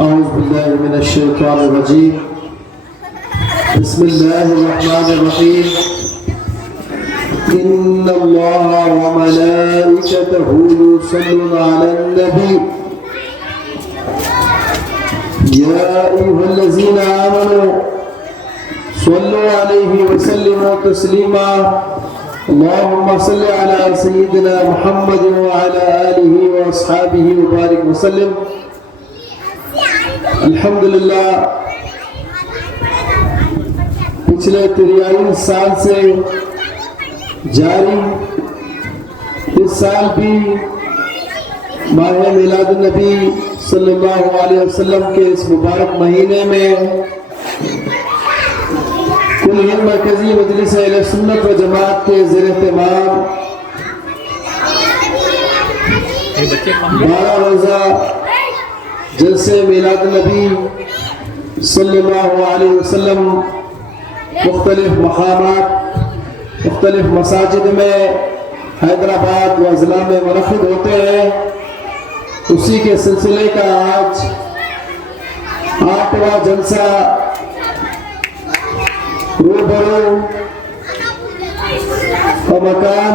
أعوذ بالله من الشيطان الرجيم. بسم الله الرحمن الرحيم. إن الله وملائكته يصلون على النبي يا أيها الذين آمنوا صلوا عليه وسلموا تسليما. اللهم صل على سيدنا محمد وعلى آله وأصحابه وبارك وسلم. الحمدللہ پچھلے 43 سال سے جاری اس سال بھی ماہ میلاد النبی صلی اللہ علیہ وسلم کے اس مبارک مہینے میں کل ہند مرکزی مجلس اہل سنت و جماعت کے زیر اہتمام 12 روزہ جلسے میلاد النبی صلی اللہ علیہ وسلم مختلف مقامات مختلف مساجد میں حیدرآباد و اضلاع میں منعقد ہوتے ہیں. اسی کے سلسلے کا آج 8واں جلسہ روبرو و مکان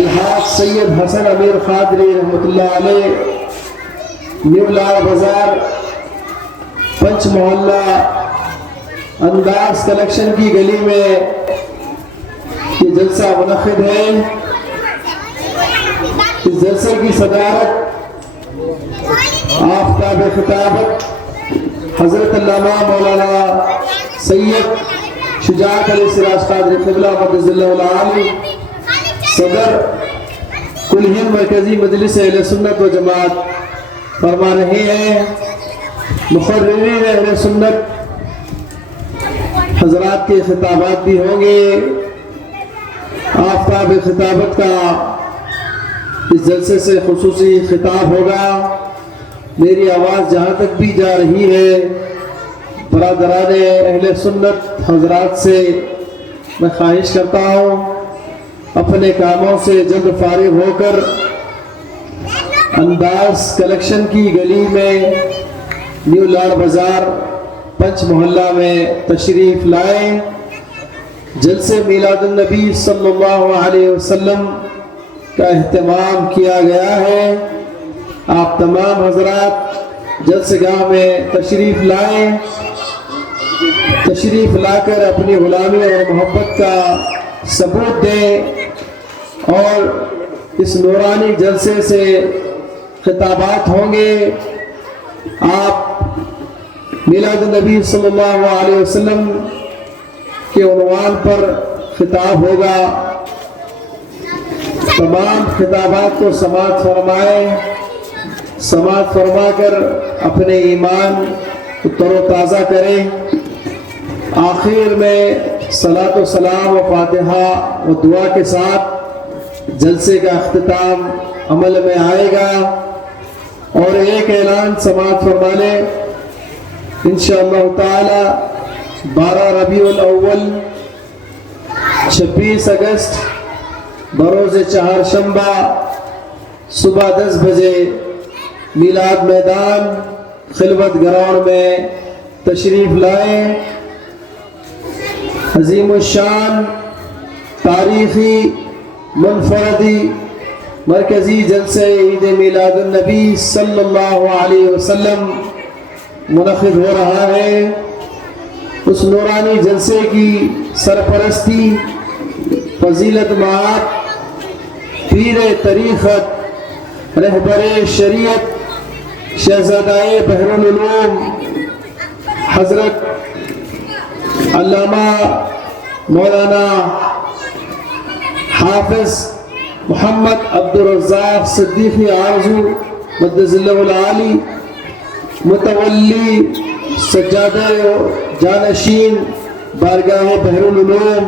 الحاج سید حسن امیر قادری رحمۃ اللہ علیہ نیو لال بازار پنچ محلہ انداز کلیکشن کی گلی میں یہ جلسہ منعقد ہے. اس جلسے کی صدارت آفتاب خطابت حضرت علامہ مولانا سید شجاعت علی سراج قادری قبلہ مقدس اللہ العالی صدر کل ہند مرکزی مجلس اہل سنت و جماعت فرما رہے ہیں. مقررین اہل سنت حضرات کے خطابات بھی ہوں گے. آفتاب خطابت کا اس جلسے سے خصوصی خطاب ہوگا. میری آواز جہاں تک بھی جا رہی ہے برادران اہل سنت حضرات سے میں خواہش کرتا ہوں اپنے کاموں سے جلد فارغ ہو کر انداز کلیکشن کی گلی میں نیو لاڑ بازار پنچ محلہ میں تشریف لائیں. جلسے میلاد النبی صلی اللہ علیہ وسلم کا اہتمام کیا گیا ہے. آپ تمام حضرات جلسہ گاہ میں تشریف لائیں. تشریف لا کر اپنی غلامی اور محبت کا ثبوت دیں اور اس نورانی جلسے سے خطابات ہوں گے. آپ میلاد النبی صلی اللہ علیہ وسلم کے عنوان پر خطاب ہوگا. تمام خطابات کو سماعت فرمائیں. سماعت فرما کر اپنے ایمان کو تر و تازہ کریں. آخر میں صلاۃ و سلام و فاتحہ و دعا کے ساتھ جلسے کا اختتام عمل میں آئے گا. اور ایک اعلان سماعت فرما لیں. انشاءاللہ تعالی 12 ربیع الاول 26 اگست بروز چہارشنبہ صبح 10 بجے میلاد میدان خلوت گراؤنڈ میں تشریف لائیں. عظیم الشان تاریخی منفردی مرکزی جلسے عید میلاد النبی صلی اللہ علیہ وسلم منعقد ہو رہا ہے. اس نورانی جلسے کی سرپرستی فضیلت مآب پیر طریقت رہبر شریعت شہزادہ بحر العلوم حضرت علامہ مولانا حافظ محمد عبدالرزاق صدیقی آرزو مقدس اللہ العالی متولی سجادہ جانشین بارگاہ بحر العلوم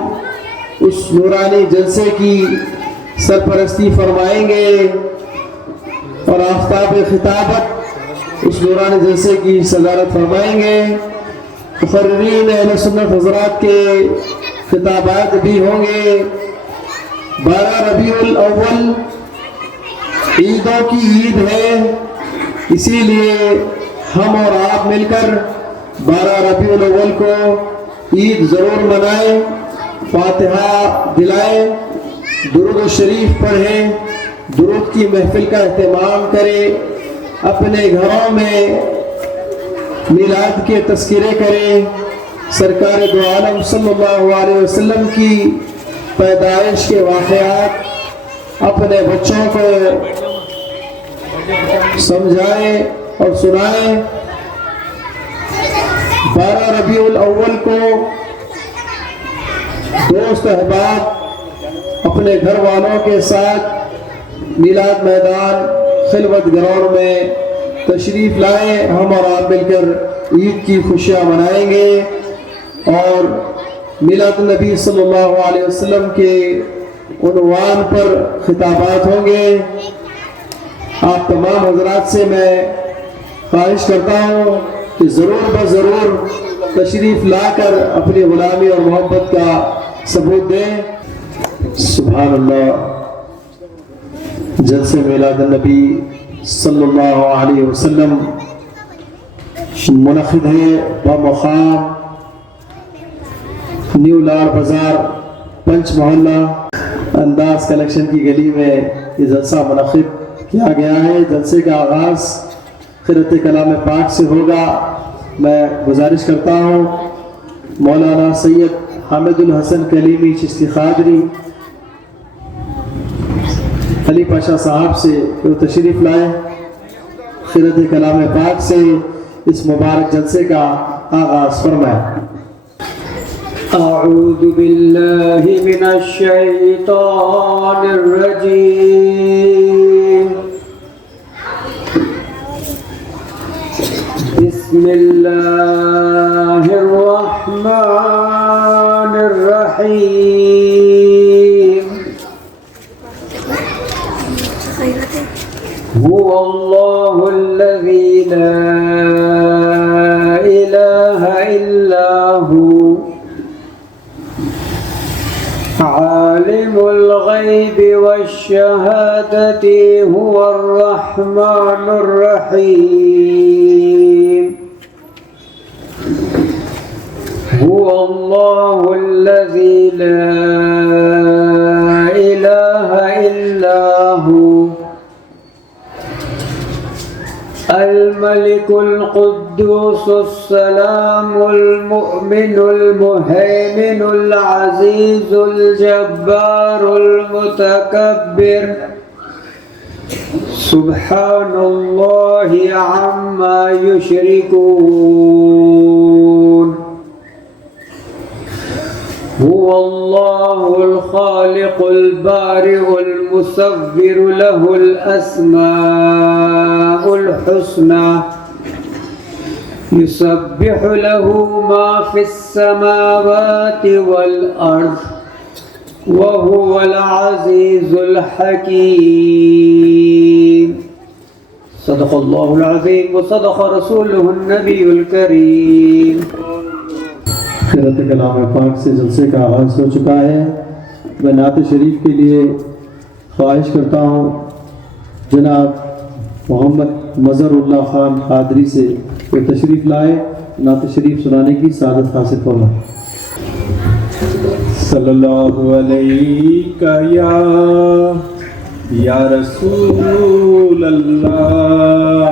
اس نورانی جلسے کی سرپرستی فرمائیں گے اور آفتاب خطابت اس نورانی جلسے کی صدارت فرمائیں گے. مقررین اہل سنت حضرات کے خطابات بھی ہوں گے. 12 ربیع الاول عیدوں کی عید ہے، اسی لیے ہم اور آپ مل کر 12 ربیع الاول کو عید ضرور منائیں، فاتحہ دلائیں، درود شریف پڑھیں، درود کی محفل کا اہتمام کریں، اپنے گھروں میں میلاد کے تذکرے کریں، سرکار دو عالم صلی اللہ علیہ وسلم کی پیدائش کے واقعات اپنے بچوں کو سمجھائیں اور سنائیں۔ 12 ربیع الاول کو دوست احباب اپنے گھر والوں کے ساتھ میلاد میدان خلوت گراؤنڈ میں تشریف لائیں، ہم اور آپ مل کر عید کی خوشیاں منائیں گے اور میلاد النبی صلی اللہ علیہ وسلم کے عنوان پر خطابات ہوں گے۔ آپ تمام حضرات سے میں خواہش کرتا ہوں کہ ضرور بضرور تشریف لا کر اپنی غلامی اور محبت کا ثبوت دیں۔ سبحان اللہ، جلسے میلاد النبی صلی اللہ علیہ وسلم منعقد ہے بمقام نیو لار بازار پنچ محلہ انداز کلیکشن کی گلی میں یہ جلسہ منعقد کیا گیا ہے۔ جلسے کا آغاز قرأت کلام پاک سے ہوگا۔ میں گزارش کرتا ہوں مولانا سید حامد الحسن کلیمی چشتی قادری علی پاشا صاحب سے کہ وہ تشریف لائیں، قرأت کلام پاک سے اس مبارک جلسے کا آغاز فرمائیں۔ اعوذ باللہ من الشیطان الرجیم، بسم اللہ الرحمن الرحیم، هو اللہ الذی لا الہ الا هو عالم الغیب والشہادة هو الرحمن الرحیم، هو اللہ الذی لا الہ الا هو الملك القدوس السلام المؤمن المهيمن العزيز الجبار المتكبر، سبحان الله عما يشركون، هو الله الخالق البارئ المصور له الأسماء الحسنى، يسبح له ما في السماوات والأرض وهو العزيز الحكيم، صدق الله العظيم وصدق رسوله النبي الكريم۔ قرأت کلام پاک سے جلسے کا آغاز ہو چکا ہے۔ میں نعت شریف کے لیے خواہش کرتا ہوں جناب محمد مظہر اللہ خان قادری سے کہ تشریف لائے، نعت شریف سنانے کی سعادت حاصل فرمائیں۔ صلی اللہ علیہ یا رسول اللہ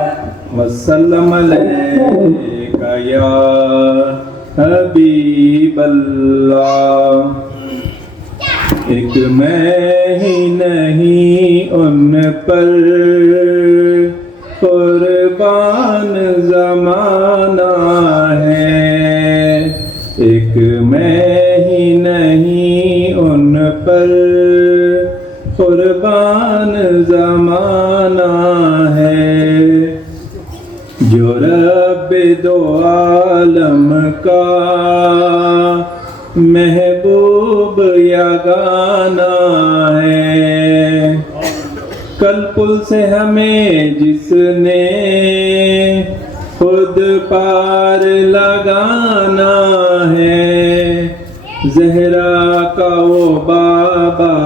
وسلم علیہ یا حبیب اللہ، ایک میں ہی نہیں ان پر قربان زمانہ ہے، ایک میں ہی نہیں ان پر قربان زمانہ ہے، جو رب دو عالم کا محبوب یگانہ ہے، کل پل سے ہمیں جس نے خود پار لگانا ہے، زہرا کا وہ بابا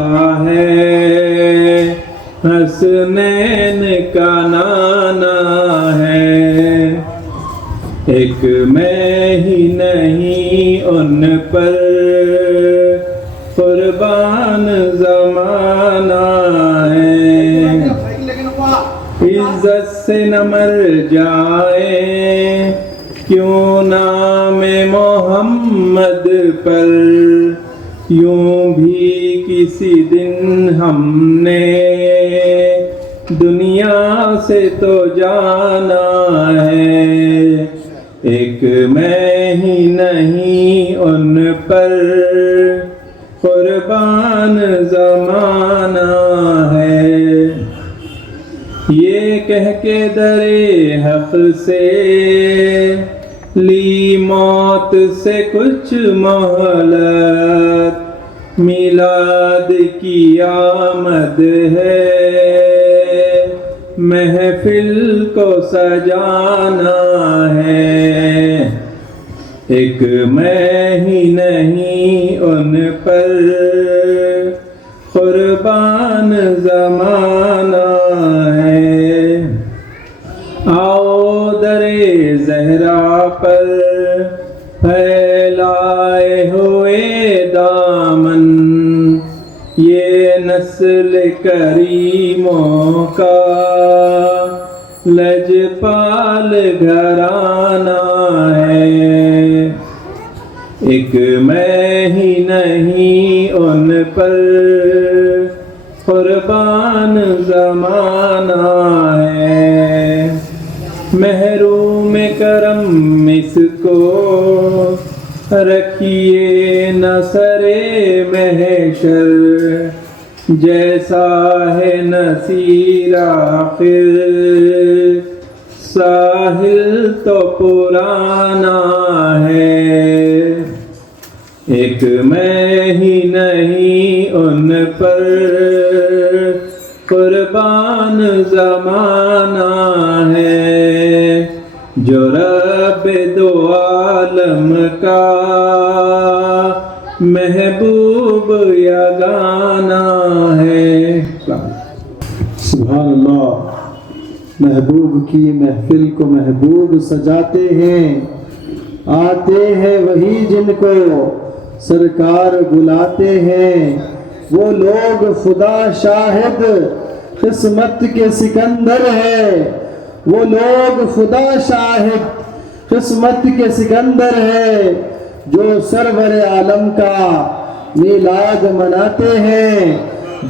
ہے، حسنین کا نانا ہے، ایک میں ہی نہیں ان پر قربان زمانہ ہے، عزت سے نہ مر جائے کیوں نام محمد پر، یوں بھی کسی دن ہم نے دنیا سے تو جانا ہے، ایک میں ہی نہیں ان پر قربان زمانہ ہے، یہ کہہ کے درِ حق سے لی موت سے کچھ مہلت، میلاد کی آمد ہے محفل کو سجانا ہے، ایک میں ہی نہیں ان پر قربان زمانہ ہے، آؤ درِ زہرا پر پھیلائے ہوئے دامن، یہ نسل کریموں کا لجپال گھرانہ ہے، ایک میں ہی نہیں ان پر قربان زمانہ ہے، محروم کرم اس کو رکھیے نہ سرے محشر، جیسا ہے نصیر آخر ساحل تو پرانا ہے، ایک میں ہی نہیں ان پر قربان زمانہ ہے، جو رب دو عالم کا محبوب یگانہ ہے۔ سبحان اللہ، محبوب کی محفل کو محبوب سجاتے ہیں، آتے ہیں وہی جن کو سرکار بلاتے ہیں، وہ لوگ خدا شاہد قسمت کے سکندر ہے، وہ لوگ خدا شاہد قسمت کے سکندر ہے، جو سرور عالم کا میلاد مناتے ہیں،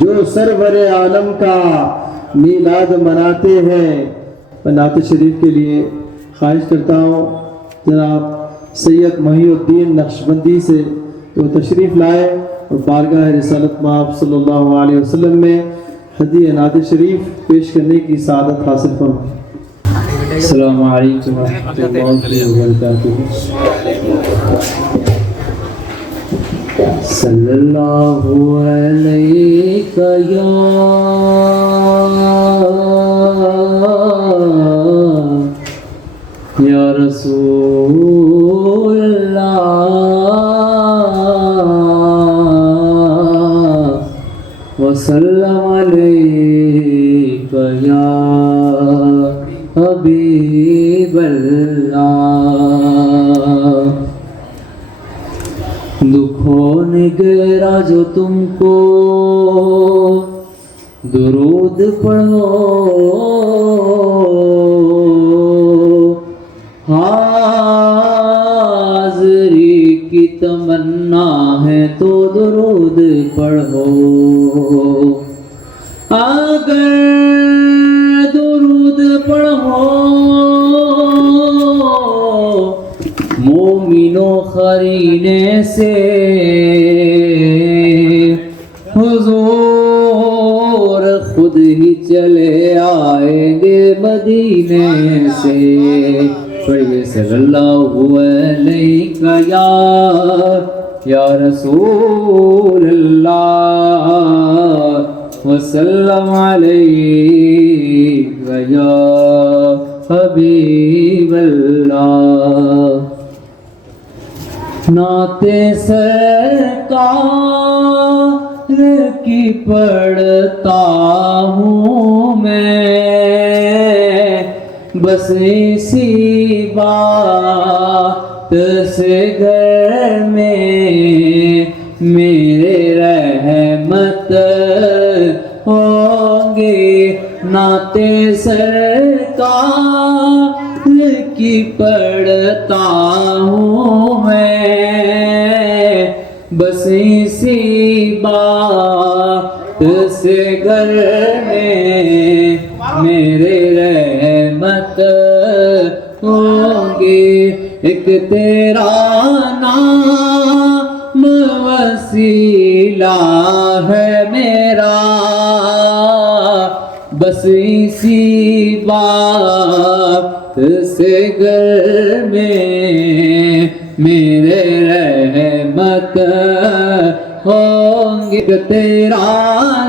جو سرور عالم کا میلاد مناتے ہیں۔ میں نعت شریف کے لیے خواہش کرتا ہوں جناب سید محی الدین نقشبندی سے وہ تشریف لائے اور بارگاہ رسالت مآب صلی اللہ علیہ وسلم میں ہدیہ نعت شریف پیش کرنے کی سعادت حاصل فرمائیں۔ السلام علیکم ورحمۃ اللہ وبرکاتہ۔ صلی اللہ علیہ یا رسول اللہ وسلم علیک یا حبیب اللہ، دکھوں نے گھیرا جو تم کو درود پڑھو، حاضری کی تمنا ہے تو درود پڑھو، اگر درود پڑھو مومنوں قرینے سے، حضور خود ہی چلے آئیں گے مدینے سے، پڑھیے صلی اللہ علیہ یا رسول اللہ وسلم علیہ یا حبیب اللہ۔ نعت سرکار کی پڑھتا ہوں میں، بس اسی بات سے گھر میں میرے رحمت ہوں گے، نعتِ سرکار کی پڑھتا ہوں میں، بس اسی بات سے گھر میں میرے رحمت ہوں گے، ایک تیرا نام وسیلہ ہے میرا، بس اسی بات سے گھر میں میرے رحمت ہوں گے، تیرا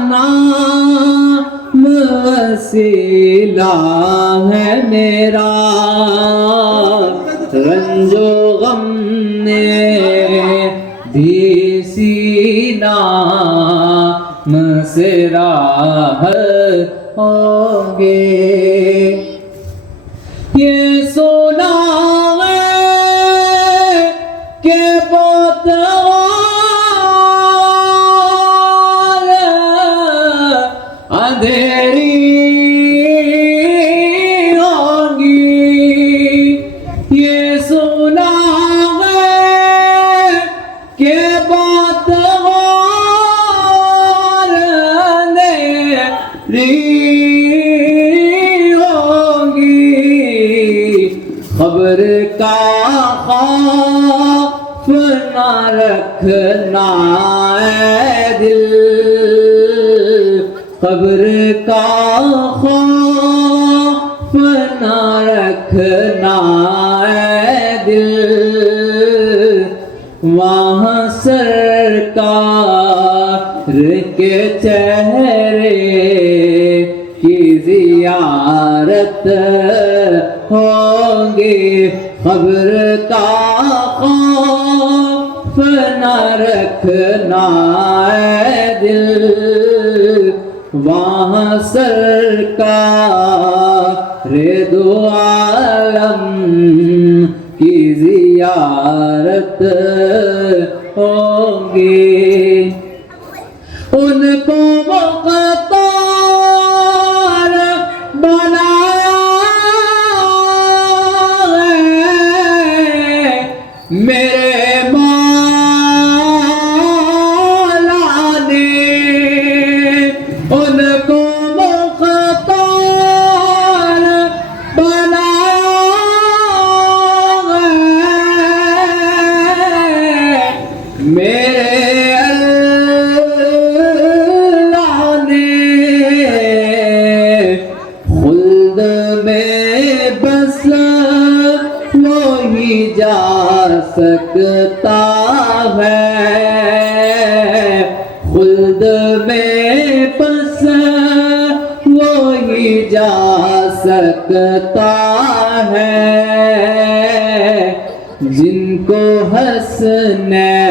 نام وسیلہ ہے میرا، رنج و غم نے بھی سینہ سے راحت ہوں گے، یہ سنا ہے کہ بوتوار اندھیری ہوں گی، یہ سنا ہے کہ بوتوار اندھیری ہوں گی، خبر کا خوف نہ رکھنا اے دل، قبر کا خوف نہ رکھنا اے دل، وہاں سرکار کے چہرے کی زیارت ہوں گے، قبر کا خوف نہ رکھنا اے دل، وہاں سرکار دو عالم کی زیارت ہوں گی، ان کو مختار بنایا ہے میرے مولا نے، ان کو مختار بنایا ہے میرے اللہ نے، خلد میں بس وہی جا سکتا ہے، خلد میں بس وہی جا سکتا ہے، جن کو حسنین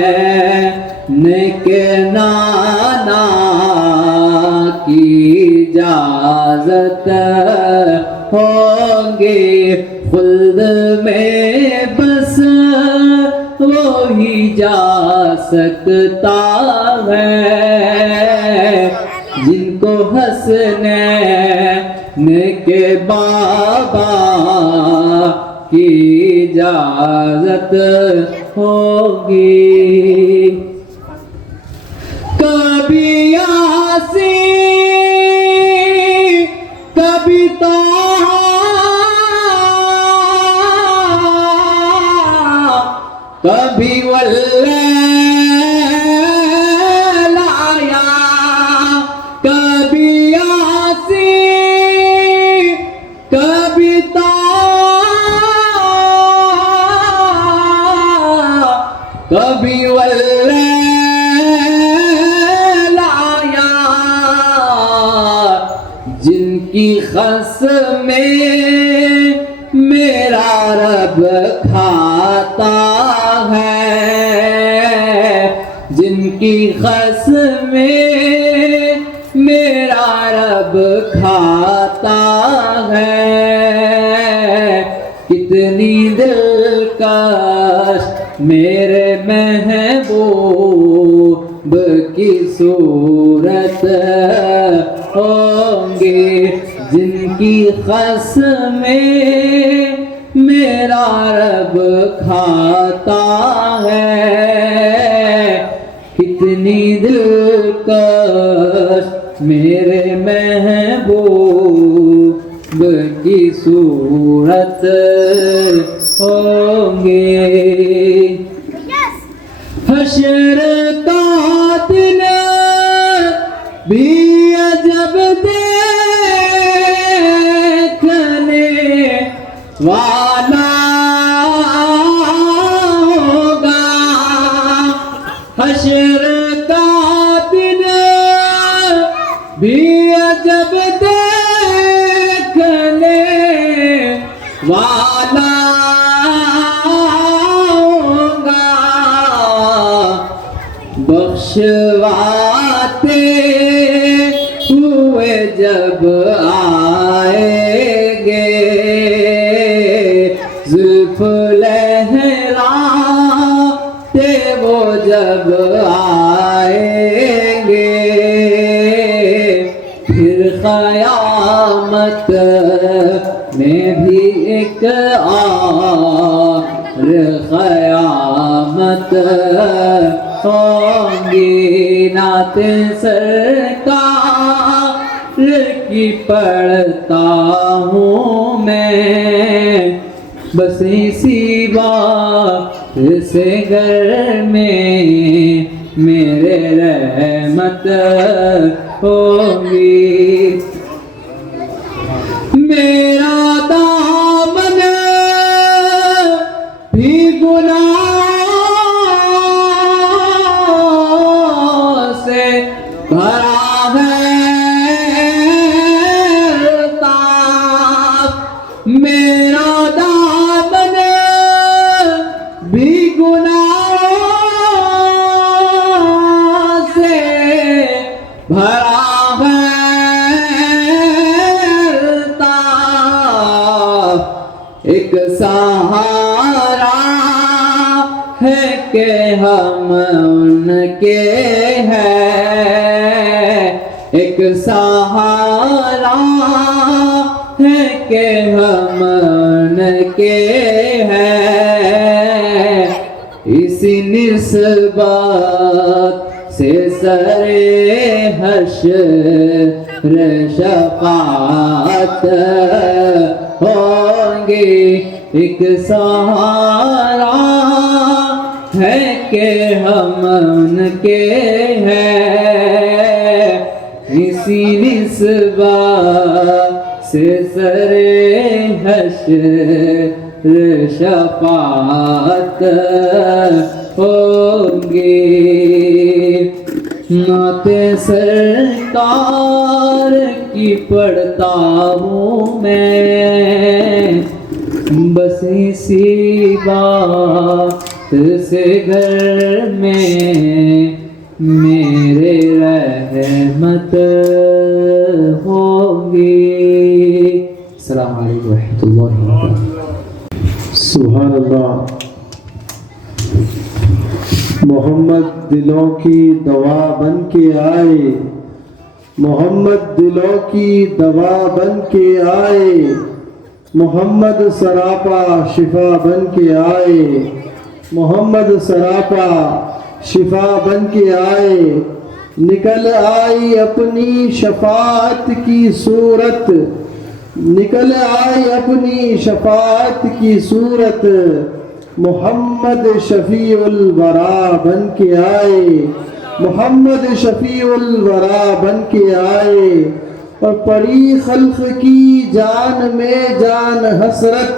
کے نانا کی اجازت ہوں گے، خلد میں بس وہی جا سکتا ہے، جن کو حسنین کے بابا کی اجازت ہوگی، کبھی یاسین کبھی طٰہٰ کبھی واللیل آیا، کبھی یاسین کبھی طٰہٰ کبھی واللیل آیا، جن کی خصمیں میرا رب کھاتا ہے، جن کی خصمیں میرا رب کھاتا ہے، کتنی دلکش میرے محبوب کی صورت ہوں گے، جن کی قسمیں میرا رب کھاتا ہے، کتنی دلکش میرے محبوب کی صورت ہوں گے۔ حشر کا دن بھی عجب دیکھنے والا ہوگا، حشر کا دن بھی عجب دیکھنے والا ہوگا، بخشواتے ہوئے جب آئیں گے، زلف لہراتے وہ جب آئیں گے، پھر قیامت میں بھی ایک اور قیامت ہوں گی۔ نعت سرکار کی پڑھتا ہوں میں، بس اسی بات سے گھر میں میرے رحمت ہوگی۔ میرا دامن بھی گناہوں سے بھرا ہے تاب، میرا دامن بھی گناہوں سے بھرا ایک سہارا ہے کہ ہم ان کے ہیں، ایک سہارا ہے کہ ہم ان کے ہیں، اسی نسبت سے سرے حشر شفاعت ہوں گے، ایک سہارا ہے کہ ہم ان کے ہیں، اسی نسبت سے سرے حشر شفاعت ہوں گے۔ نعت سرکار کی پڑھتا ہوں میں، بس اسی بات سے گھر میں میرے رحمت ہوگی۔ السلام علیکم ورحمۃ اللہ وبرکاتہ۔ سبحان اللہ۔ محمد دلوں کی دوا بن کے آئے، محمد دلوں کی دوا بن کے آئے، محمد سراپا شفا بن کے آئے، محمد سراپا شفا بن کے آئے، نکل آئی اپنی شفاعت کی صورت، نکل آئی اپنی شفاعت کی صورت، محمد شفیع الورا بن کے آئے، محمد شفیع الورا بن کے آئے، اور پڑی خلق کی جان میں جان حسرت،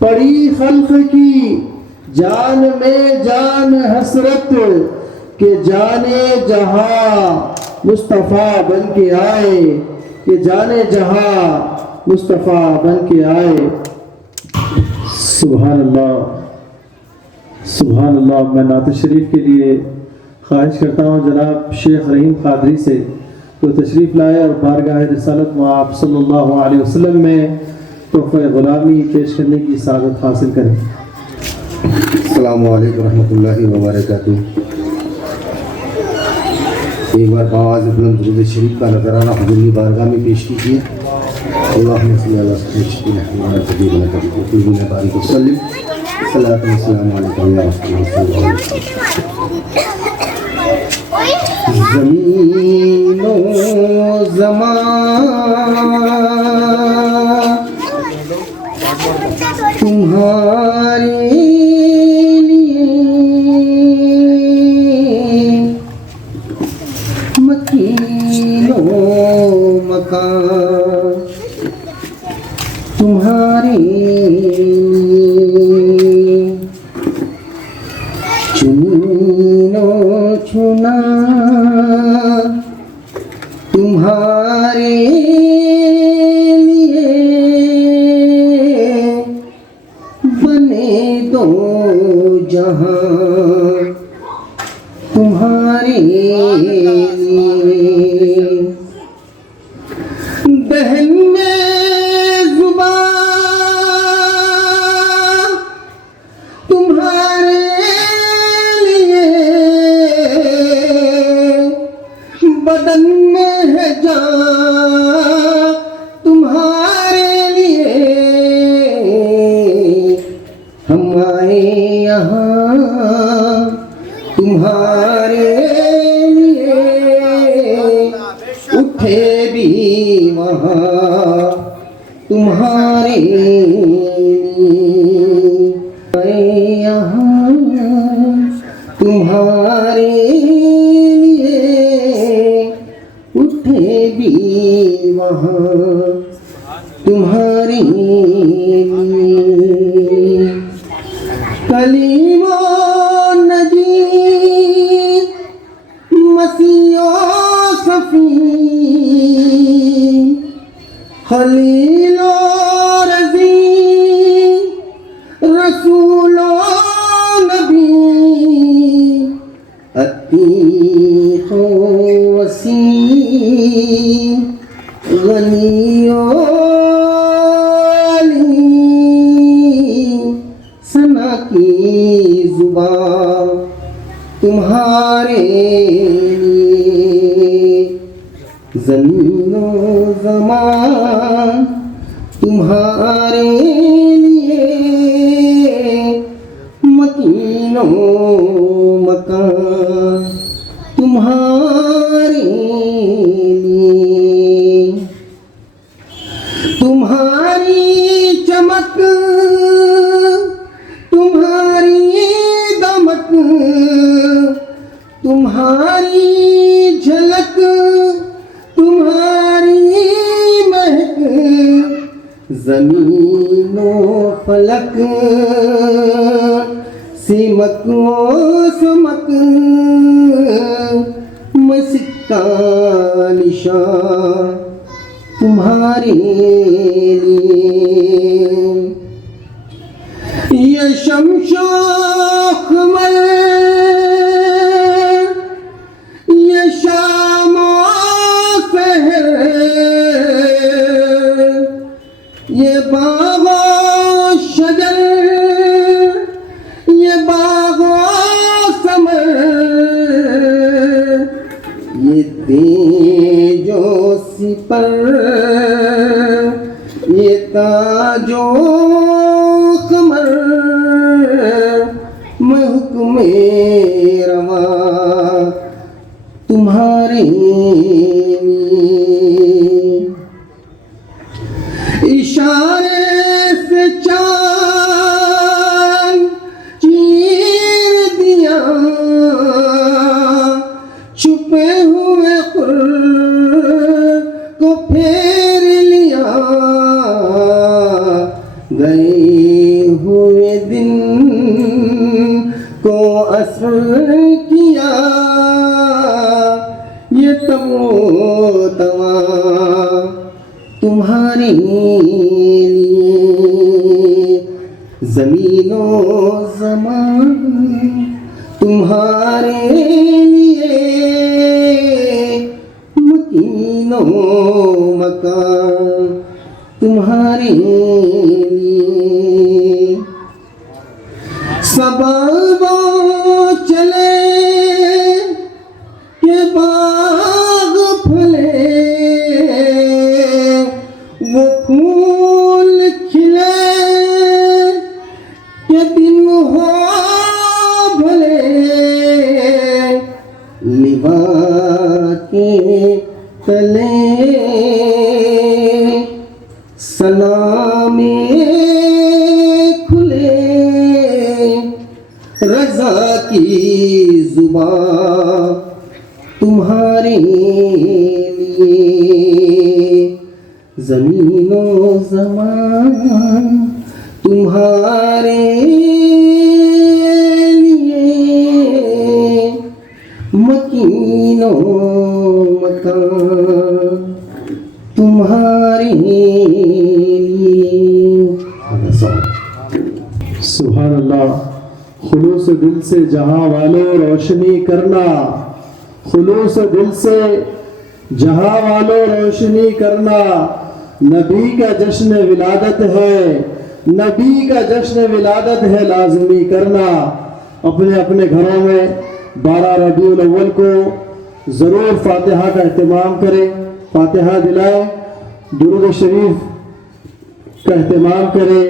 پڑی خلق کی جان میں جان حسرت، کہ جانے جہاں مصطفیٰ بن کے آئے، کہ جانے جہاں مصطفیٰ بن کے آئے۔ سبحان اللہ، سبحان اللہ۔ میں نعت شریف کے لیے خواہش کرتا ہوں جناب شیخ رحیم قادری سے تو تشریف لائے اور بارگاہ رسالت میں آپ صلی اللہ علیہ وسلم میں تحفہ غلامی پیش کرنے کی سعادت حاصل کریں۔ السلام علیکم ورحمۃ اللہ وبرکاتہ۔ ایک بار باواز بلند درود شریف کا نذرانہ حضور کی بارگاہ میں پیش کیجیے۔ اللہم صلی علی سیدنا محمد طبیبنا طبیبنا بارک وسلم صلاۃ و سلام علیکم یا رسول اللہ۔ زمین و زمان تمہارے لیے مکین و مکان تمہارے چنین و چنا تمہارے لیے بنے دو جہاں تمہارے لیے دہن میں زبان تمہارے لیے بدن میں ہے جان تمہارے لیے ہم آئے یہاں تمہارے لیے اٹھے بھی وہاں تمہارے لیے آئے یہاں تمہارے لیے اٹھے بھی وہاں تمہارے لیے کلیم و نجی مسیح و صفی خلیل و رضی رسول و نبی عتیق و وسیع غنی و علی ثنا کی زبان تمہارے لیے زمین و زمان تمہارے لیے مکین و مکان تمہارے لیے تمہاری چمک تمہاری دمک تمہاری جھلک تمہاری مہک زمین و فلک سمک و سمک میں سکہ نشان تمہارے لیے یہ شمس و قمر یہ شام و سحر یہ باغ و شجر یہ باغ و ثمر یہ تیج و سپر یہ تاج و قمر میں حکم رواں تمہارے لیے اشارے سے چاند چیر دیا چھپے ہوئے کو پھیر لیا گئے ہوئے دن کو اثر کیا یہ تبو تواں تمہارے لیے زمین و زمان تمہارے لیے مکین و مکان تمہارے لیے سبا چلے کہ باغ پھلے وہ پھول کھلے کہ دن ہو بھلے لوا کے تلے سلام کھلے رضا کی زبان تمہارے لیے زمین و زمان تمہارے لیے مکین و مکان تمہارے لیے. سبحان اللہ. خلوص دل سے جہاں والوں روشنی کرنا، خلوص دل سے جہاں والوں روشنی کرنا. نبی کا جشن ولادت ہے، نبی کا جشن ولادت ہے لازمی کرنا. اپنے اپنے گھروں میں 12 ربیع الاول کو ضرور فاتحہ کا اہتمام کریں، فاتحہ دلائیں، درود شریف کا اہتمام کریں.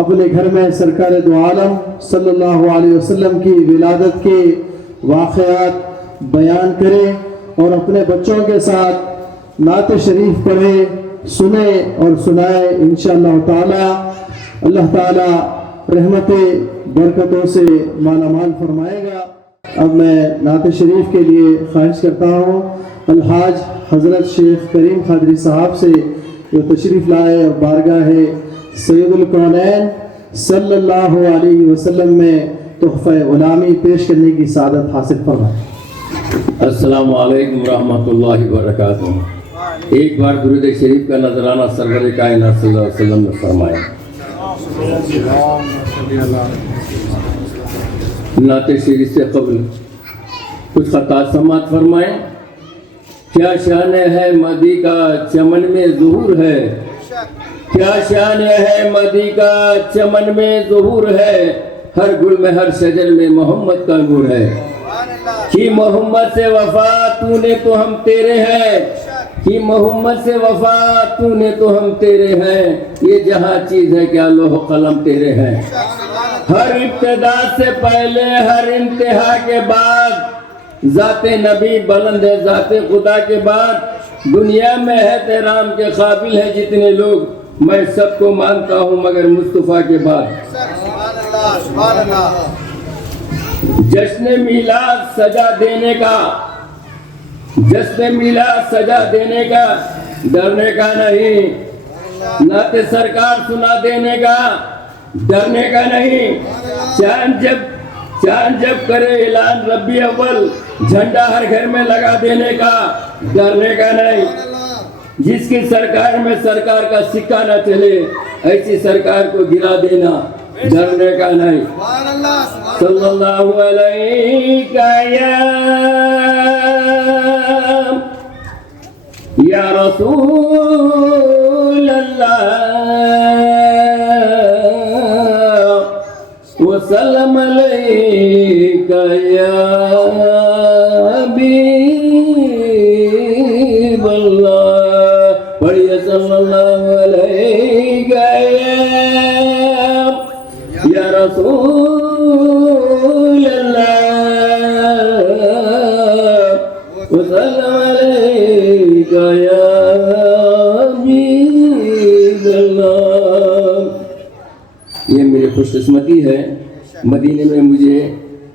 اپنے گھر میں سرکار دو عالم صلی اللہ علیہ وسلم کی ولادت کے واقعات بیان کریں اور اپنے بچوں کے ساتھ نعت شریف پڑھیں، سنیں اور سنائیں. انشاءاللہ تعالی اللہ تعالی رحمتیں برکتوں سے مالا مال فرمائے گا. اب میں نعت شریف کے لیے خواہش کرتا ہوں الحاج حضرت شیخ کریم قادری صاحب سے جو تشریف لائے اور بارگاہ سید الکونین صلی اللہ علیہ وسلم میں تحفہ غلامی پیش کرنے کی سعادت حاصل فرمائیں. السلام علیکم ورحمۃ اللہ وبرکاتہ. ایک بار درود شریف کا نذرانہ سرور کائنات صلی اللہ علیہ وسلم نے فرمایا. نعت شریف سے قبل کچھ خطا سماعت فرمائیں. کیا شان ہے مدی کا چمن میں ظہور ہے، کیا شان ہے مدی کا چمن میں ظہور ہے. ہر گل میں ہر شجر میں محمد کا نور ہے. کہ محمد سے وفا تو نے تو ہم تیرے ہیں، کہ محمد سے وفا تو نے تو ہم تیرے ہیں. یہ جہاں چیز ہے کیا لوح قلم تیرے ہیں. ہر ابتدا سے پہلے ہر انتہا کے بعد ذات نبی بلند ہے، ذات خدا کے بعد دنیا میں ہے احترام کے قابل ہے جتنے لوگ. میں سب کو مانتا ہوں مگر مصطفیٰ کے بعد. جشن میلاد سجا دینے کا، جشن میلاد سجا دینے کا، ڈرنے کا نہیں. نعت سرکار سنا دینے کا، ڈرنے کا نہیں. چاند جب کرے اعلان ربیع اول، جھنڈا ہر گھر میں لگا دینے کا، ڈرنے کا نہیں. جس کی سرکار میں سرکار کا سکہ نہ چلے ایسی سرکار کو گرا دینا، ڈرنے کا نہیں. صلی اللہ علیہ یا رسول اللہ وسلم علیک یا حبیب اللہ. پڑھیے صلی اللہ علیہ یا رسول اللہ وسلم علیک یا حبیب اللہ. یہ میری خوش قسمتی ہے مدینے میں مجھے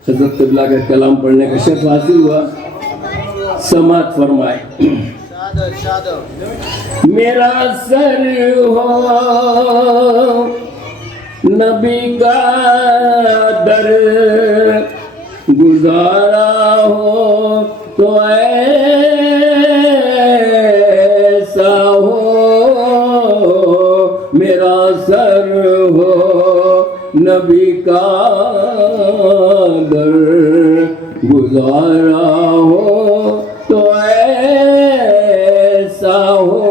حضرت قبلہ کا کلام پڑھنے کا شرف حاصل ہوا. سماعت فرمائے. میرا سر ہو نبی کا در گزارا ہو تو ایسا ہو. میرا سر ہو نبی کا در گزارا ہو تو ایسا ہو.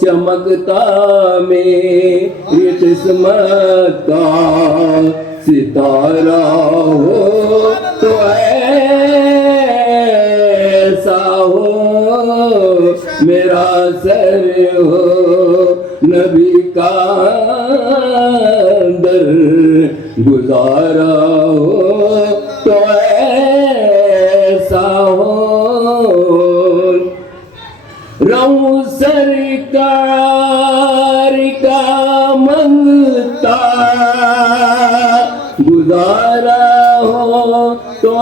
چمک چمکتا میری قسمت کا ستارہ ہو تو ایسا ہو میرا سر ہو نبی کا در گزارا ہو تو ایسا ہو رہوں سرکار کا منگتا گزارا ہو تو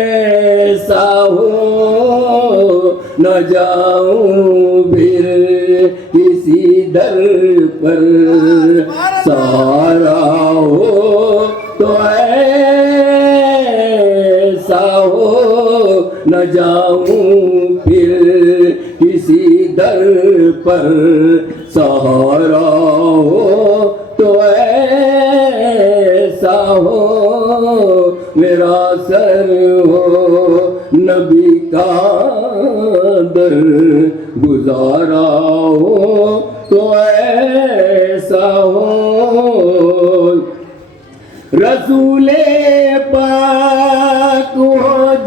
ایسا ہو نہ جاؤں پھر کسی در پر سہارا ہو تو ایسا ہو نہ جاؤں پھر کسی در پر سہارا ہو تو ایسا ہو میرا سر ہو نبی کا در گزارا ہو تو ایسا ہو رسول پاک ہو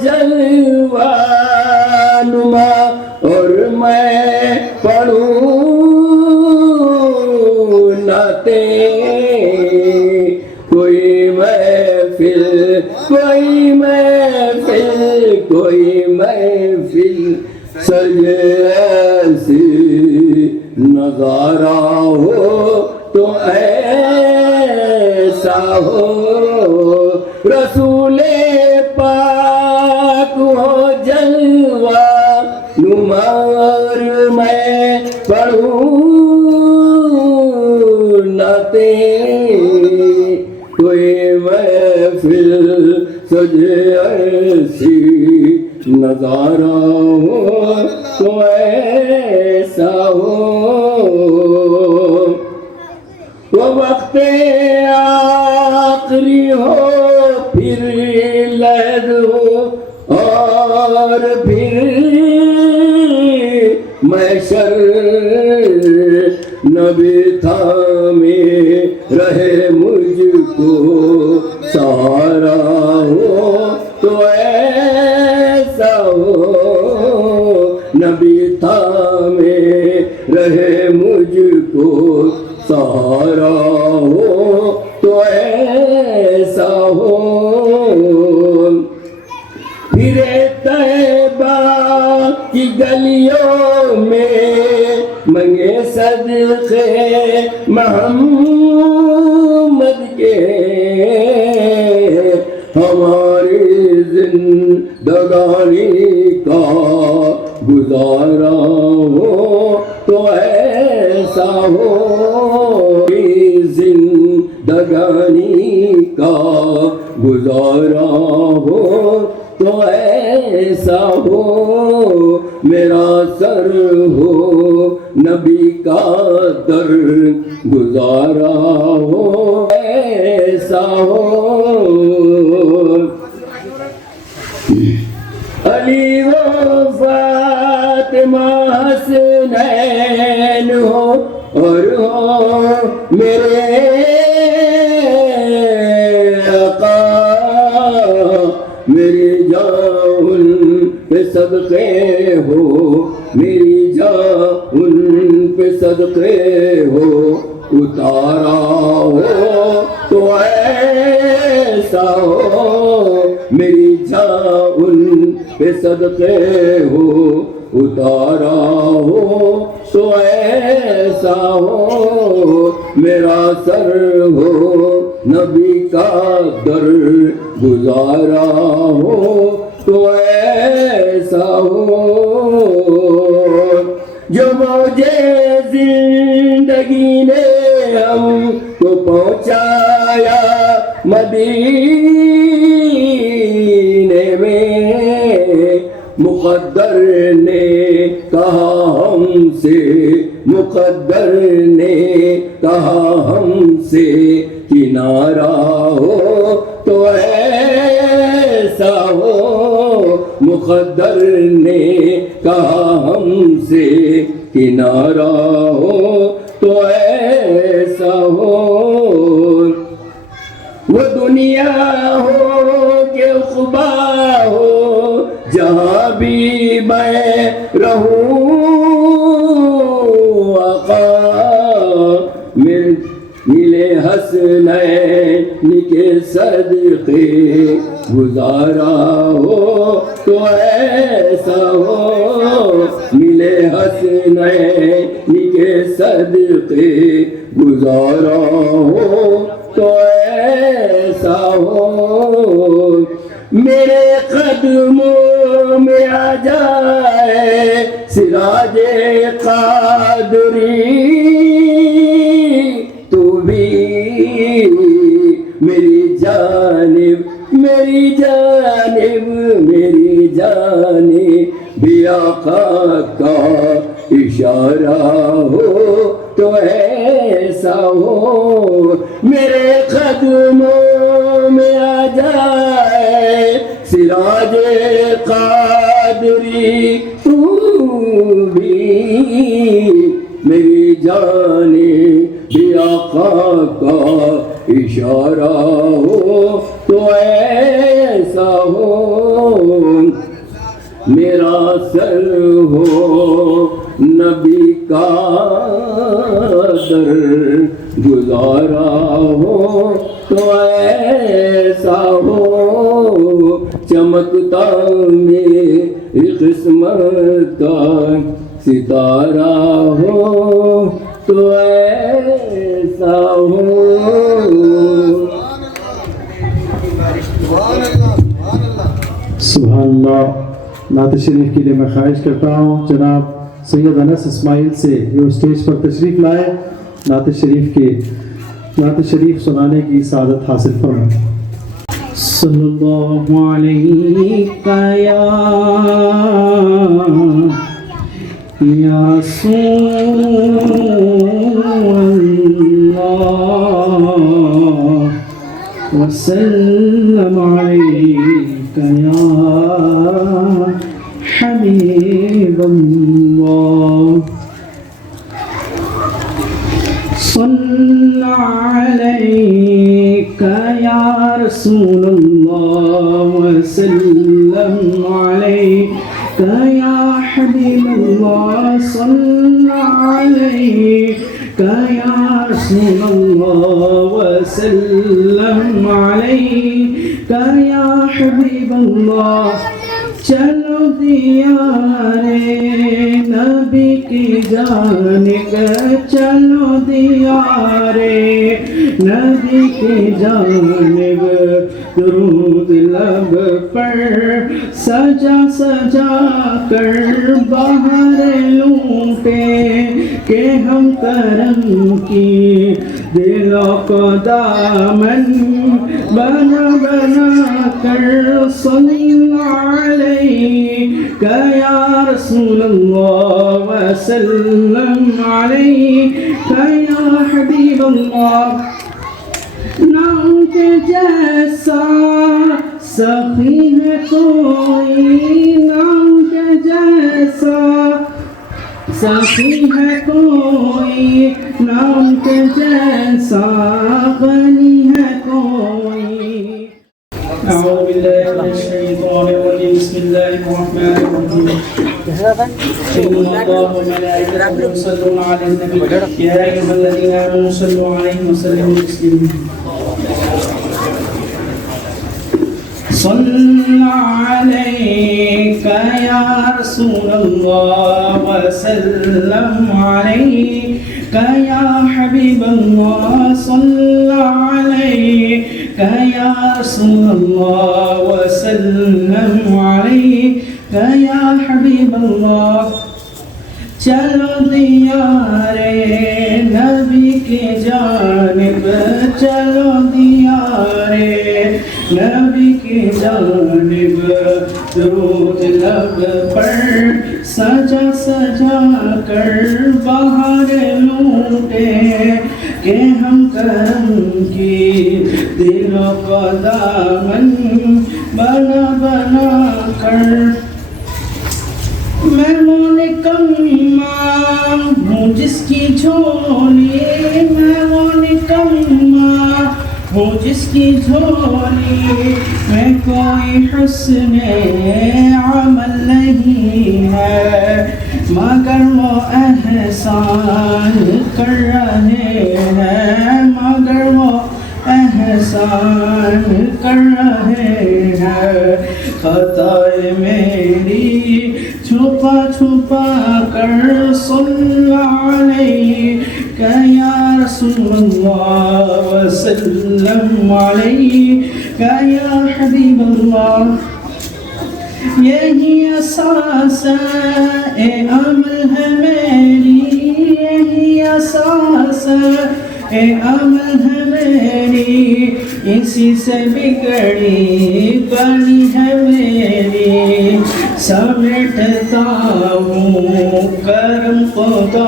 جلوہ نما اور میں پڑھوں نعتیں کوئی محفل سجے ایسی نظارہ ہو تو ایسا ہو رسول پاک ہو جلوہ نمار میں پڑھوں نعتیں کوئی محفل سجے ایسی نظارہ ہو تو ایسا ہو وہ وقت آخری ہو پھر لحد ہو اور پھر محشر نبی تھامے رہے مجھ کو سہارا ہو تو ایسا ہو نبی تھامے رہے مجھ کو سہارا ہو تو ایسا ہو پھرے طیبہ کی گلیوں میں منگے صدقے محمد کے ہماری زندگانی کا گزارا ہو تو ایسا ہو زندگانی کا گزارا ہو تو ایسا ہو میرا سر ہو نبی کا در گزارا ہو ایسا ہو علی و فاطمہ حسنین ہو اور ہو میرے آقا میری جان ان پہ صدقے ہو میری جان ان پہ صدقے ہو اتارا ہو تو ایسا ہو میری جان ان پہ صدقے ہو اتارا ہو تو ایسا ہو میرا سر ہو نبی کا در گزارا ہو تو ایسا ہو جو مجھے زندگی نے ہم کو پہنچایا مدینے میں مقدر نے کہا ہم سے مقدر نے کہا ہم سے کنارہ ہو تو ایسا ہو مقدر نے کہا ہم سے سے کنارہ ہو تو ایسا ہو، وہ دنیا ہو کہ عقبیٰ ہو، جہاں بھی میں رہوں آقا ملے حسنین کے صدقے، گزارا ہو تو ایسا ہو، ملے حسنین کے صدقے، گزارا ہو تو ایسا ہو، میرے قدموں میں آ جائے سراج قادری، تو بھی میری جانب میری جانب میری جانب بھی آقا کا اشارہ ہو تو ایسا ہو، میرے قدموں میں آ جائے سراج قادری، تو بھی میری جانب بھی آقا کا اشارہ ہو تو ایسا ہو، میرا سر ہو نبی کا در گزارا ہو تو ایسا ہو، چمکتا میری قسمت کا ستارہ ہو تو ایسا ہو۔ سبحان اللہ۔ نعت شریف کے لیے میں خواہش کرتا ہوں جناب سید انس اسماعیل سے جو اسٹیج پر تشریف لائے، نعت شریف سنانے کی سعادت حاصل فرمائیں۔ صلی اللہ علیہ یا رسول اللہ وسلم علیک یا حبیب اللہ، صلی علیک یا رسول اللہ وسلم علیک یا حبیب اللہ، صلی علیک یا رسول اللہ وسلم علیک یا حبیب اللہ، چلو دیار نبی کی جانب، چلو دیار نبی کی جانب، درود لب پر سجا سجا کر باہر لوٹے کہ ہم کرم کی دلوں کو دامن بنا بنا کر، صلی علیک یا رسول اللہ وسلم علیک یا حبیب اللہ، نام کے جیسا سخی ہے کوئی، نام کے جیسا سخی ہے کوئی، نام کے جیسا غنی ہے کوئی۔ اعوذ باللہ من الشیطان الرجیم، بسم اللہ الرحمن الرحیم، ان اللہ وملائکته یصلون علی النبی یا ایھا الذین آمنوا صلوا علیہ وسلموا تسلیما، صلی علیک یا رسول اللہ وسلم علیک یا حبیب اللہ، صلی علیک یا رسول اللہ وسلم علیک یا حبیب اللہ، چلو دیار نبی کی جانب، چلو دیار نبی کی جانب، درود لب پر سجا سجا کر باہر لوٹے کہ ہم کرم کی دلوں کو دامن بنا بنا کر، میں کم ہوں جس کی جھولی میں وہ نکما ہوں جس کی جھولی میں کوئی حسن عمل نہیں ہے مگر وہ احسان کر رہے ہیں مگر وہ احسان کر رہے ہیں خطائے میری چھپا چھپا کر صلی علیہ یا رسول اللہ وسلم علیہ یا حبیب اللہ یہی اساس عمل ہے میری یہی اساس عمل ہے میری اسی سے بگڑی بنی ہے میری سمیٹتا ہوں کرم خدا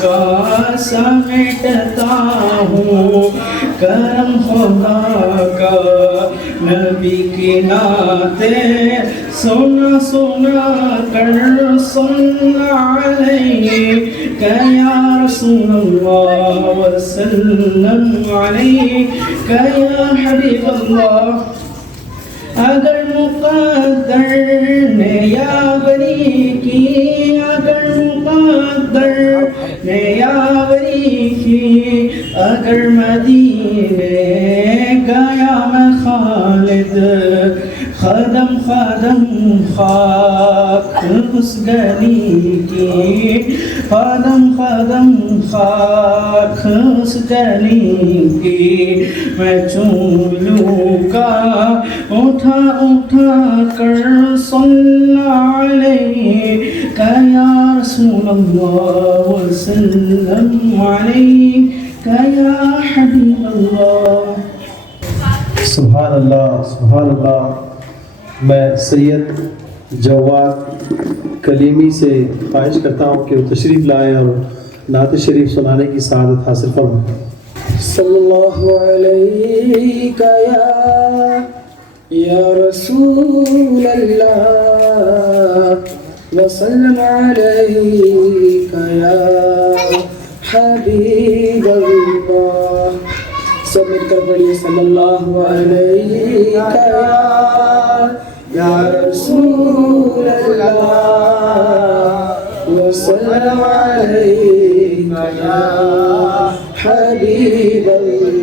کا سمیٹتا ہوں کرم خدا کا نبی کی نعتیں سنا سنا کر سنا علیہ یا رسول اللہ وسلم علیہ یا حبیب اللہ اگر مقدر نے یاوری کی اگر مقدر نے یاوری کی اگر مدینے گیا میں خالد خدم خدم خاک اس گلی کی خدم خدم خاک اس گلی کی میں چوم لوں گا اٹھا اٹھا کر صلی علیہ یا رسول اللہ وسلم علیہ یا حبیب اللہ سبحان اللہ سبحان اللہ میں سید جواد کلیمی سے خواہش کرتا ہوں کہ وہ تشریف لائے اور نعت شریف سنانے کی سعادت حاصل فرمائیں صلی اللہ علیہ یا رسول اللہ وسلم علیہ یا حبیب اللہ سب مل کر پڑھیے صلی اللہ علیہ یا رسول اللہ وسلم علیہ یا حبیب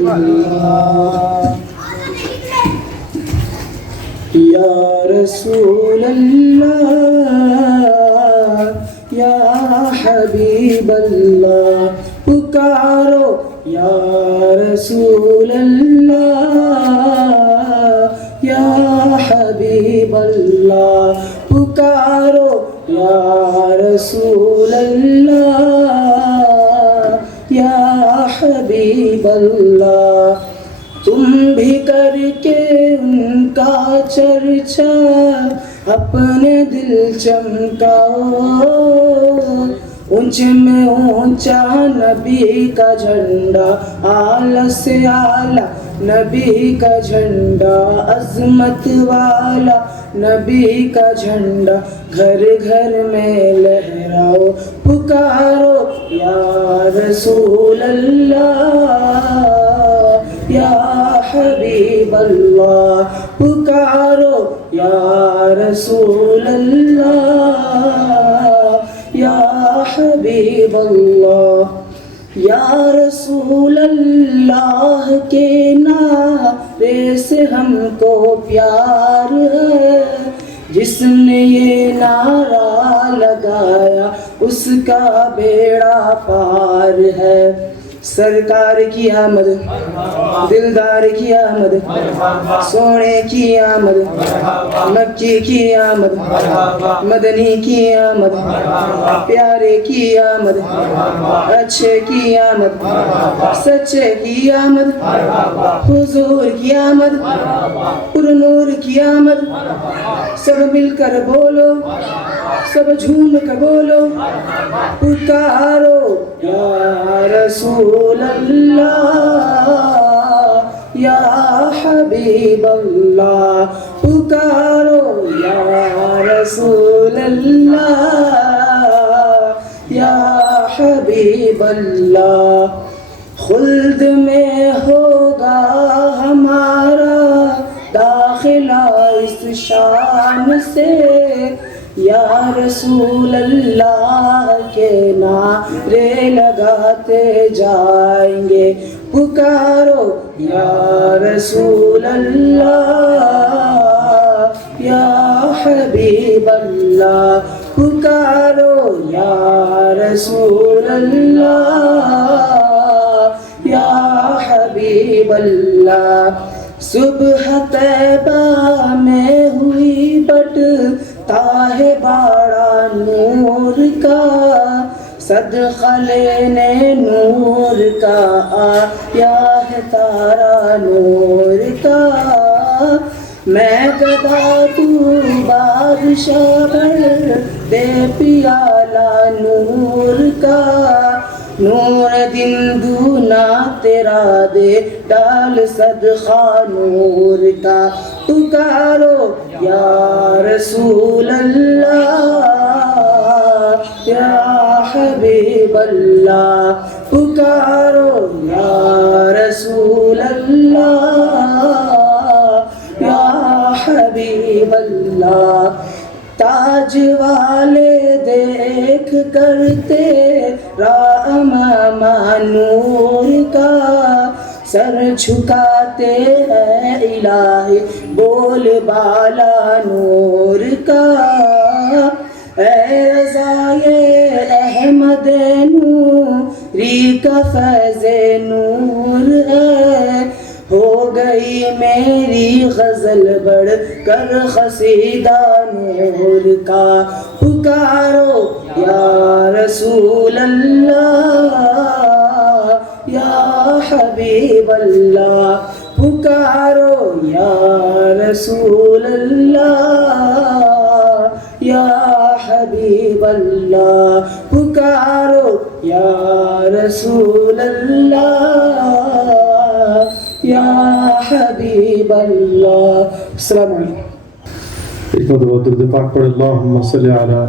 اللہ یا رسول اللہ یا حبیب اللہ پکارو یا رسول اللہ یا حبیب اللہ پکارو یا رسول اللہ یا حبیب اللہ تم بھی کر کے ان کا چرچا اپنے دل چمکاؤ اونچے میں اونچا نبی کا جھنڈا اعلیٰ سے اعلیٰ نبی کا جھنڈا عظمت والا نبی کا جھنڈا گھر گھر میں لہراؤ پکارو یا رسول اللہ یا حبیب اللہ پکارو یا رسول اللہ یا حبیب اللہ یا رسول اللہ کے نعرے سے ہم کو پیار ہے جس نے یہ نعرہ لگایا اس کا بیڑا پار ہے سرکار کی آمد دلدار کی آمد سونے کی آمد مکی کی آمد مدنی کی آمد پیارے کی آمد اچھے کی آمد سچے کی آمد حضور کی آمد پر نور کی آمد سب مل کر بولو سب جھوم کر بولو پکارو یا رسول اللہ یا حبیب اللہ پکارو یا رسول اللہ یا حبیب حبیب اللہ خلد میں ہوگا ہمارا داخلہ اس شان سے یا رسول اللہ کے نعرے لگاتے جائیں گے پکارو یا رسول اللہ یا حبیب اللہ پکارو یا رسول اللہ یا حبیب اللہ صبح طیبہ میں ہوئی بٹتا ہے باڑا نور کا صدقہ لینے نور کا آیا ہے تارا نور کا میں گدا تو بادشاہ بھر دے پیالہ نور کا نور دن دونا تیرا دے ڈال صدقہ نور کا پکارو یا رسول اللہ یا حبیب اللہ پکارو یا رسول اللہ یا حبیب اللہ تاج والے دیکھ کرتے رام نور کا سر جھکاتے ہیں الہی بول بالا نور کا اے رضائے احمد نوری کا فیض نور ہے ہو گئی میری غزل بڑھ کر قصیدہ نور کا پکارو یا رسول اللہ یا حبیب اللہ پکارو یا رسول اللہ یا حبیب اللہ پکارو یا رسول اللہ یا حبیب اللہ السلام علیکم احمد و درود پاک پڑھ اللہم صلی علی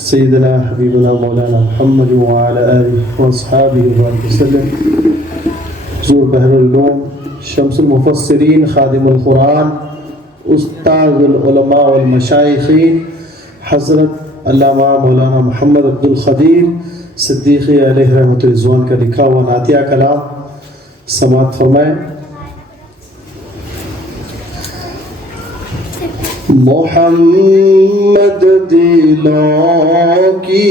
سیدنا حبیبنا مولانا محمد وعلی آلہ واصحابہ وسلم حضور بحر العلوم شمس المفسرین خادم القرآن استاذ العلماء والمشائخین حضرت علامہ مولانا محمد عبد القدیر صدیقی علیہ رحمۃ الرضوان کا لکھا ہوا نعتیہ کلام سماعت فرمائیں. محمد دلوں کی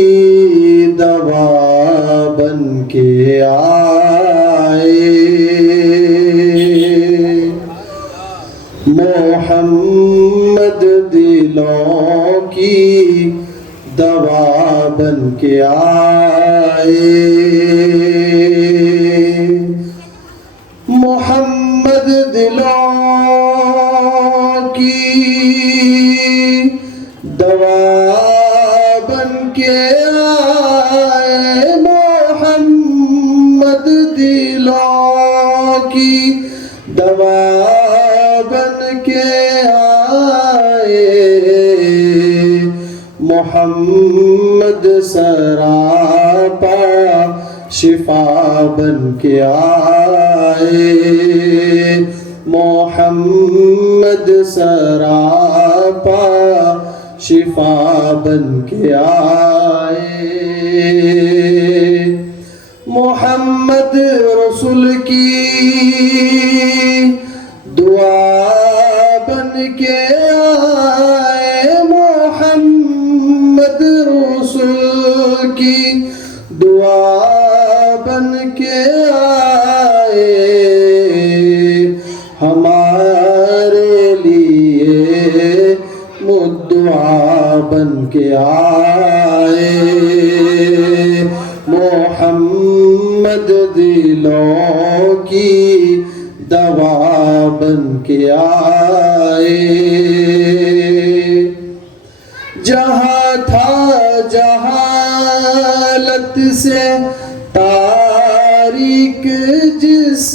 دوا بن کے آئے محمد دلوں کی دوا بن کے آئے محمد دلوں کی دوا بن کے آئے محمد دلوں کی دوا بن کے آئے محمد سراپا شفا بن کے آئے محمد سراپا شفا بن کے آئے محمد رسول کی دعا بن کے آئے محمد رسول کی دعا بن کے آئے ہمارے لیے مدعا بن کے آئے محمد دلوں کی دوا بن کے آئے جہاں تھا جہالت سے تاریک جس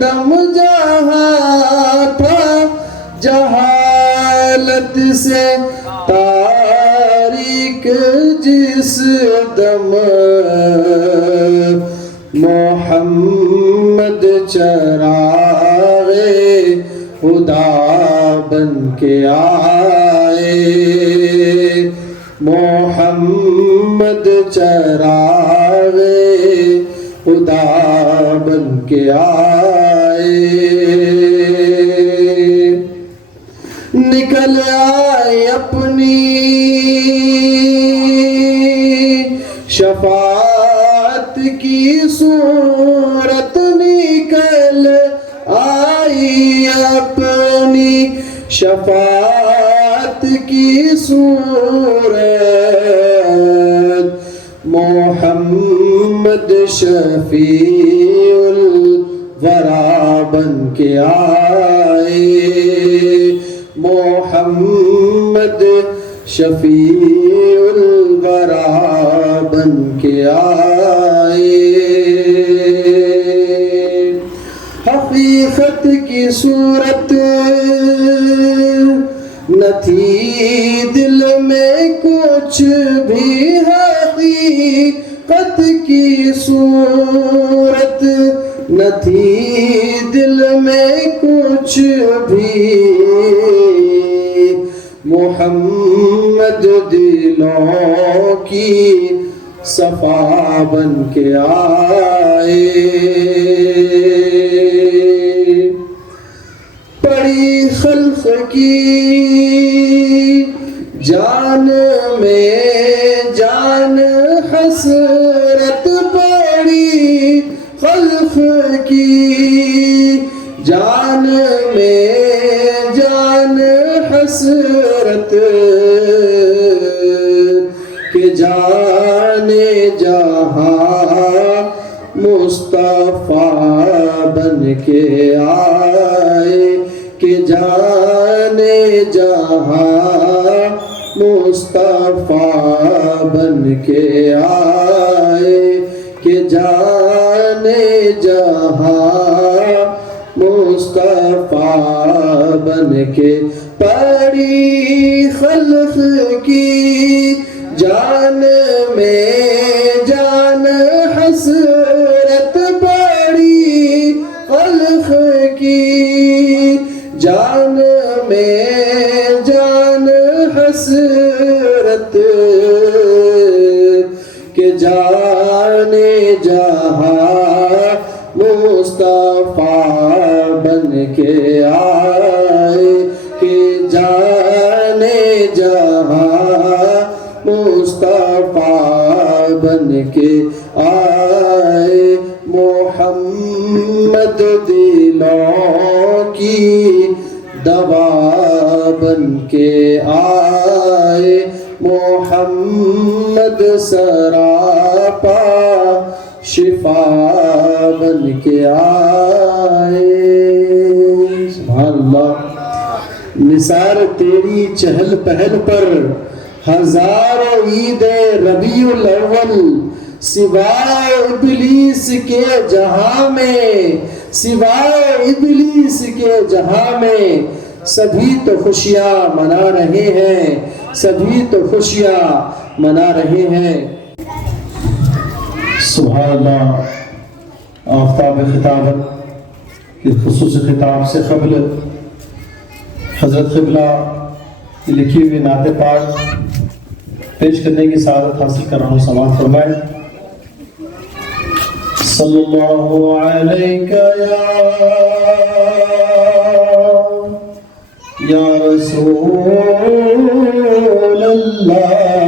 دم جہاں تھا جہالت سے تاریک جس دم چراغ خدا بن کے آئے محمد چراغ خدا بن کے آئے نکل آئے اپنی شفاعت کی صورت نکل آئی اپنی شفاعت کی صورت محمد شفیع الورا بن کے آئے محمد شفیع الورا بن کے آئے حقیقت کی صورت نہ تھی دل میں کچھ بھی حقیقت کی صورت نہ تھی دل میں کچھ بھی محمد دلوں کی صفا بن کے آئے پڑی خلق کی جان میں جان حسرت پڑی خلق کی جان میں جان حسرت کہ جانے جہاں مصطفیٰ بن کے آئے کہ جانے جہاں مصطفیٰ بن کے آئے کہ جانے جہاں مصطفیٰ بن کے پڑی خلق کی جان میں جان حسرت پڑی خلق کی جان میں جان حسرت کہ جانے جہاں مصطفیٰ بن کے آئے کہ جانے جہاں مصطفیٰ بن کے آئے محمد دلوں کی دوا بن کے آئے محمد سراپا شفا بن کے آئے سبحان اللہ نثار تیری چہل پہل پر ہزاروں عید ربیع الاول سوائے ابلیس کے جہاں میں سوائے ابلیس کے جہاں میں سبھی تو خوشیاں منا رہے ہیں سبھی تو خوشیاں منا رہے ہیں سبحان اللہ آفتاب خطابت کے خصوصی خطاب سے قبل حضرت قبلہ کی لکھی ہوئی نعت پاک پیش کرنے کی سعادت حاصل کر رہا ہوں سماعت فرمائیں صلی اللہ علیہ یا رسول اللہ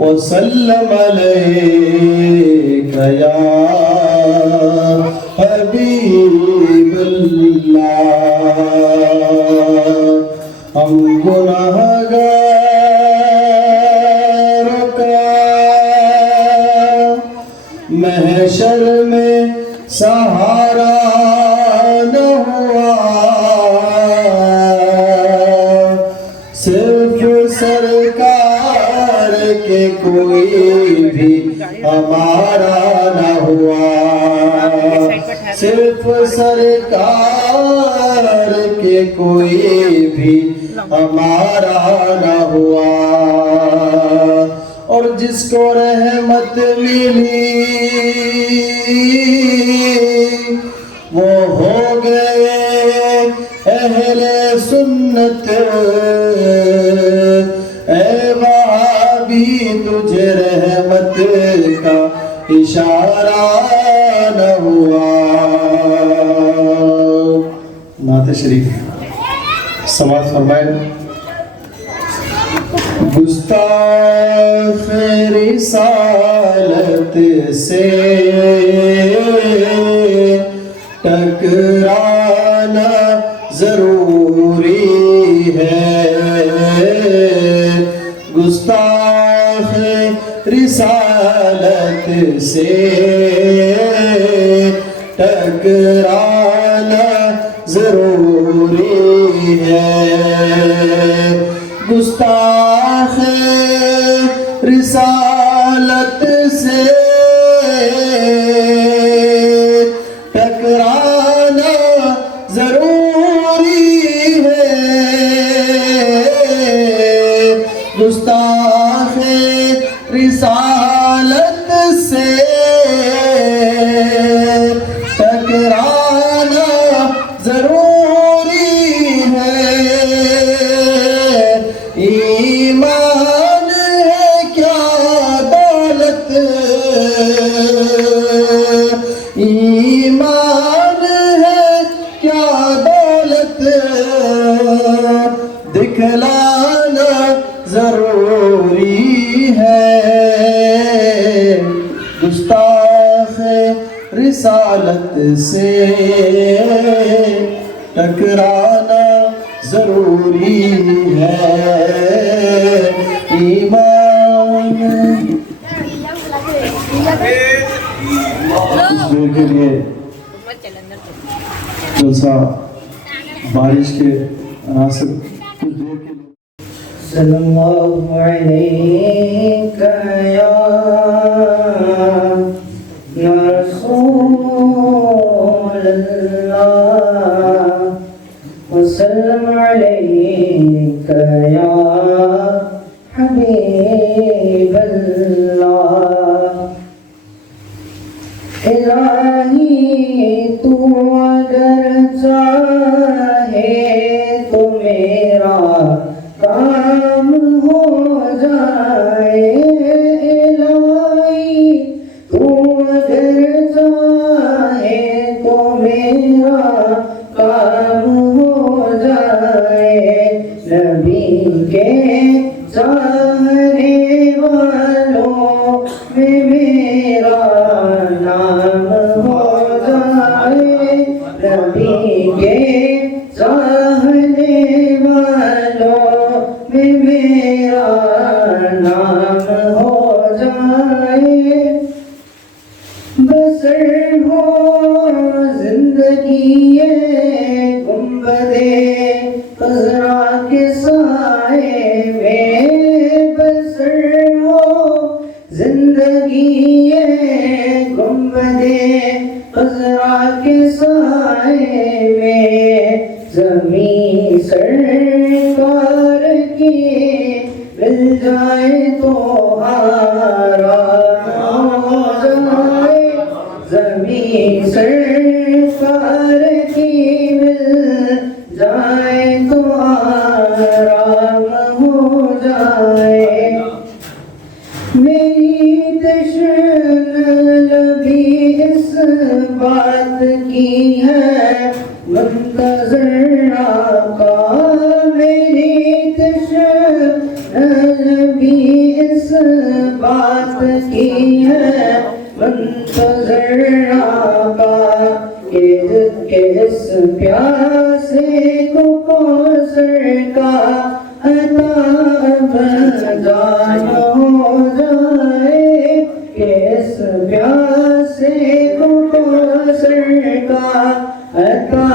وسلم علیک یا حبیب اللہ ہم گناہگار کا محشر میں سہارا نہ ہوا صرف سرکار کے کوئی بھی ہمارا نہ ہوا صرف سرکار کے کوئی بھی ہمارا نہ ہوا اور جس کو رحمت ملی وہ ہو گئے اہل سنت اے وہابی تجھے رحمت کا اشارہ نہ ہوا. نعت شریف سماعت فرمائیں. گستاخ رسالت سے ٹکرانا ضروری ہے. گستاخ رسالت سے ٹکرانا ضروری ہے. گستاخ رسالت سے ٹکرانا ضروری ہے. گستاخ رسالت سے ٹکرانا ضروری ہے. ایمان ہے کیا دولت ایمان ہے کیا دولت دکھلانا ضروری ہے. گستاخ رسالت سے ٹکرانا ضروری ہے. ایمان اس دیر کے لیے جلسہ بارش کے عناصر کچھ دیر کے لیے. صلی اللہ علیہ یا رسول اللہ وسلم علیک یا حبیب اللہ. الہی تو اگر چاہے تو میرا کام ہو جائے. الہی تو اگر چاہے تو میرا کام ہو جائے. نبی کے چاہنے والوں میں میرا نام ہو جائے. نبی کے چاہنے والوں میں میرا نام ہو جائے. بسر ہو زندگی گنبد خضرا کے سائے میں. بسر ہو زندگی گنبد خضرا کے سائے میں. زمین سرکار کی مل جائے تو آرام ہو جائے. زمین سرکار کی مل جائے تو آرام ہو جائے. میری تشنگی اس بات کی ہے منتظر آقا. میری تشنگی اس بات کی ہے منتظر آقا. کہ اس پیاسے کو کوثر کا عطا جان ہو جائے. کہ اس پیاسے کو کوثر کا عطا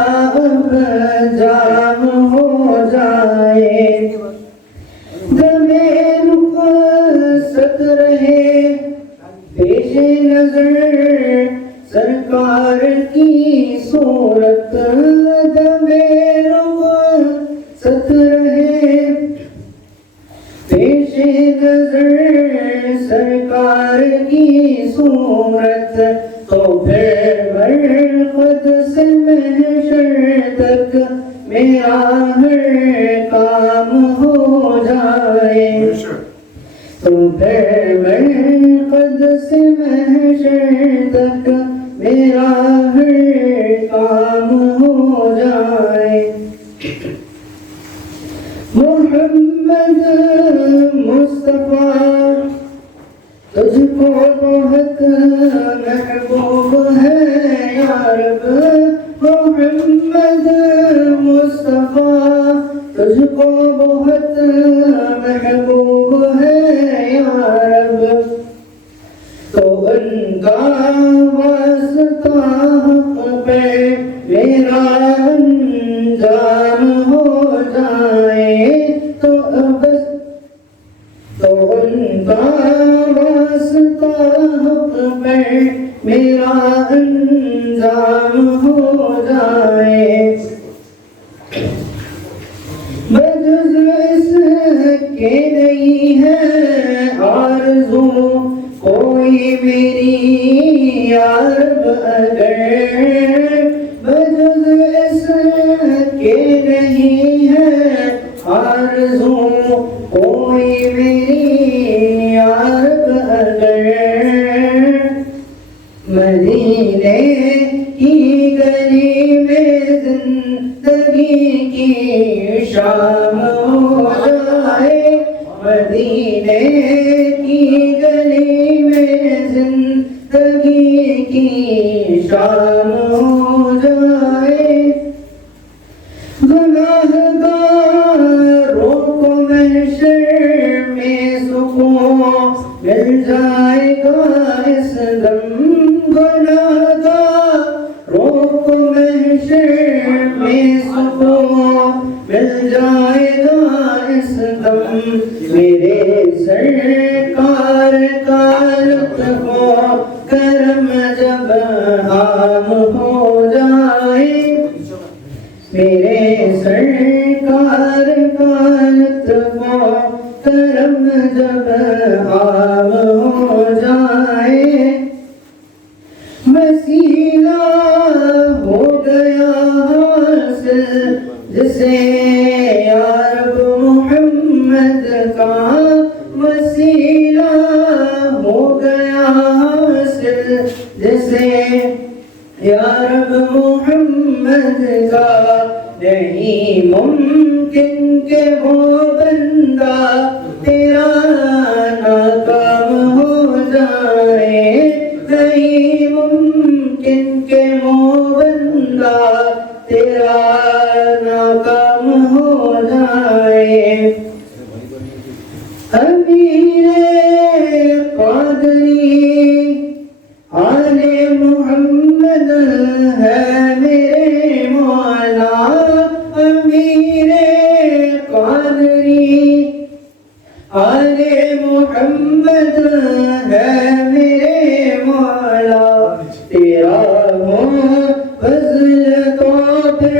جان ہو جائے. دمِ رخصت رہے پیش نظر سرکار کی صورت. دمِ رخصت رہے پیش نظر صورت تو پھر برخد سے محشر تک میرا ہر کام ہو جائے تو پھر برخد سے محشر تک میرا ہر کام ہو جائے محمد مصطفیٰ تجھ کو بہت محبوب ہے یا رب محمد مصطفیٰ تجھ کو بہت محبوب ہے یا رب تو ان کا واسطہ حق پہ میرا انجام ہو جائے تو ان کا واسطہ حق پہ میرا انجام ہو جائے بجز اس کے نہیں ہے آرزو کوئی میری یا رب اگر بجز اس کے نہیں ہے آرزو کوئی میری یا رب اگر مدینے کی گلی میں زندگی کی شام ہو جائے مدینے کی گلی میں زندگی کی شام ہو جائے گناہگاروں کو محشر میں سکون مل جائے گا اس دم گناہگاروں کو محشر میں سکون مل جائے گا اس دم میرے سرکار کا لطف و کرم جب عام ہو جائے میرے سرکار کا لطف و کرم جب عام ہو جائے وسیلہ ہو گیا حاصل جسے یا رب محمد کا وسیلہ ہو گیا حاصل جسے یا رب محمد کا نہیں ممکن کہ وہ بندہ تیرا ناکام ہو جائے نہیں ممکن کہ وہ بندہ تیرا ناکام ہو جائے امیر قادری آل محمد ہے میرے مولا امیر قادری آل محمد ہے میرے مولا تیرا ہو فضل تو پھر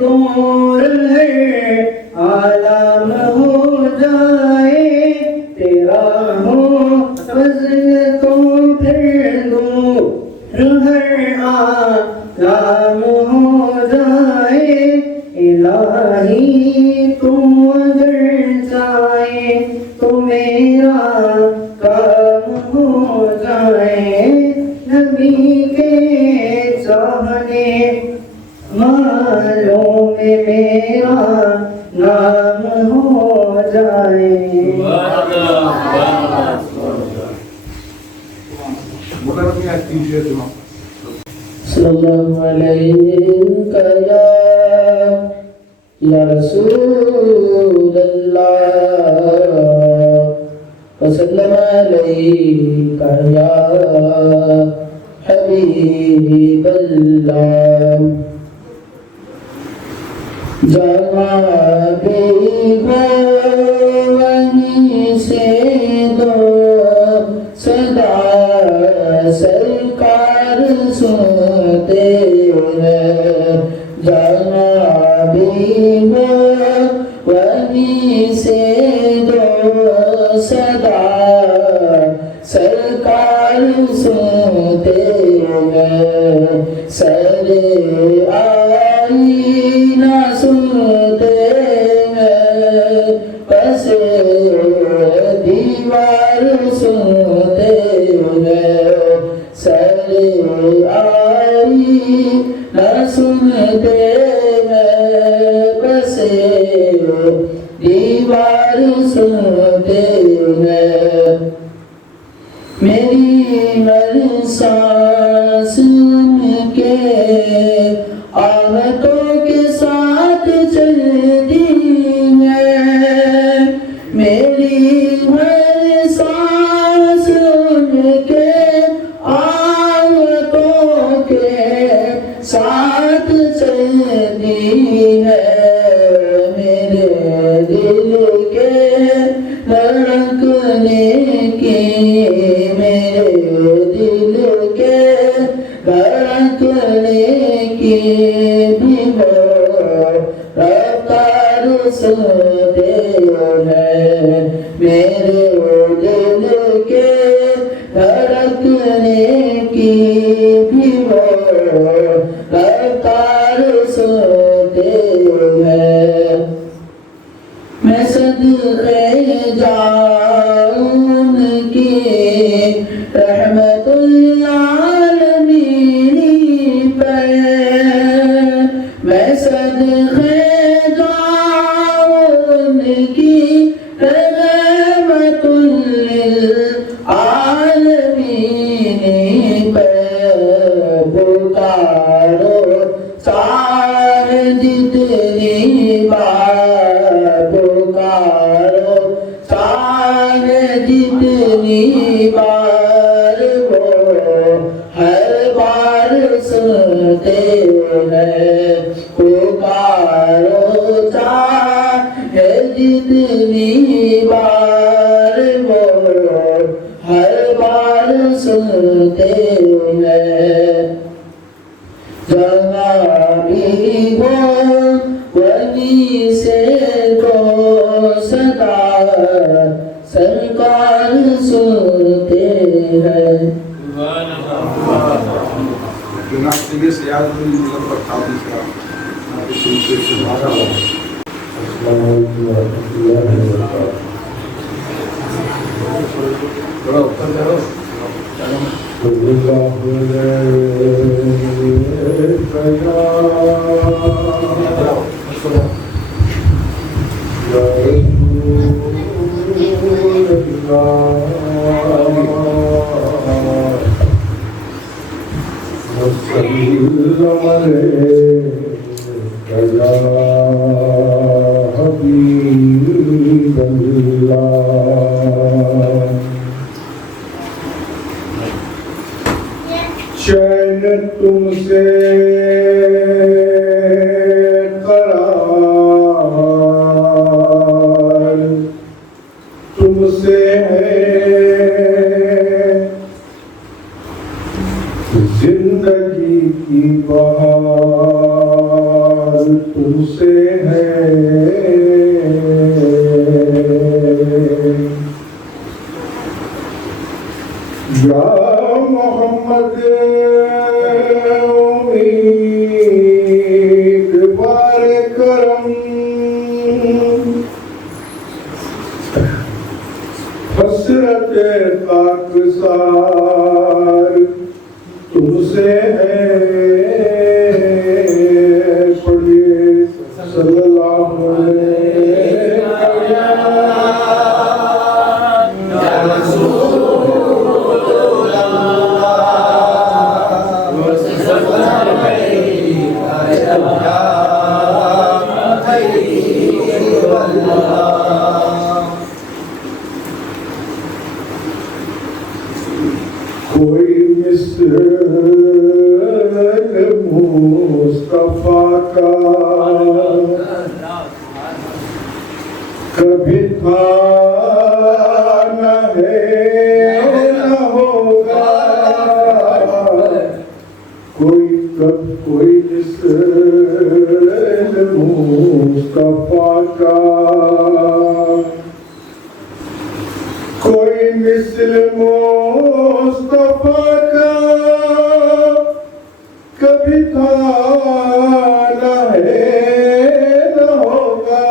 دور ہے عالم ہو جائے تیرا ہو فضل تو پھر دور ہے عالم ہو جائے الہی تم اگر چاہے تو میرا کام ہو جائے نبی کے چاہنے والوں میں میرا نام ہو جائے صلی اللہ علیہ یا رسول اللہ وسلم علیک یا حبیب اللہ جوابی وہیں سے دو صدا سرکار سنتے ہیں جوابی وہیں سے دو صدا سرکار سنتے کے دھڑکنے کی بھی وہ رفتار سنتے ہیں، میرے دل کے دھڑکنے کی بھی وہ رفتار سنتے ہیں۔ میں صدقے جاؤں ان کی رحمت العالمین پر، میں صدقے جاؤں ان کی رحمت للعالمین پر، پکارو چاہے جتنی بار، پکارو چاہے جتنی بار، وہ ہر بار سنتے ہیں، پکارو چاہے جتنی بار، وہ ہر بار سنتے ہیں۔ جہاں بھی ہو وہیں سے کو صدا سرکار سنتے ہیں۔ چین تم سے قرار تم سے ہے، زندگی کی بہار تم سے ہے، یا محمد امیدوار کرم، حسرت خاکسار تم سے ہے، پڑھیے صلی اللہ علیہ کوئی مثل مصطفیٰ کا کبھی تھا نہ ہے نہ ہوگا، کوئی مثل مصطفیٰ کا، کوئی مثل مصطفیٰ کا کبھی تھا نہ ہے نہ ہوگا،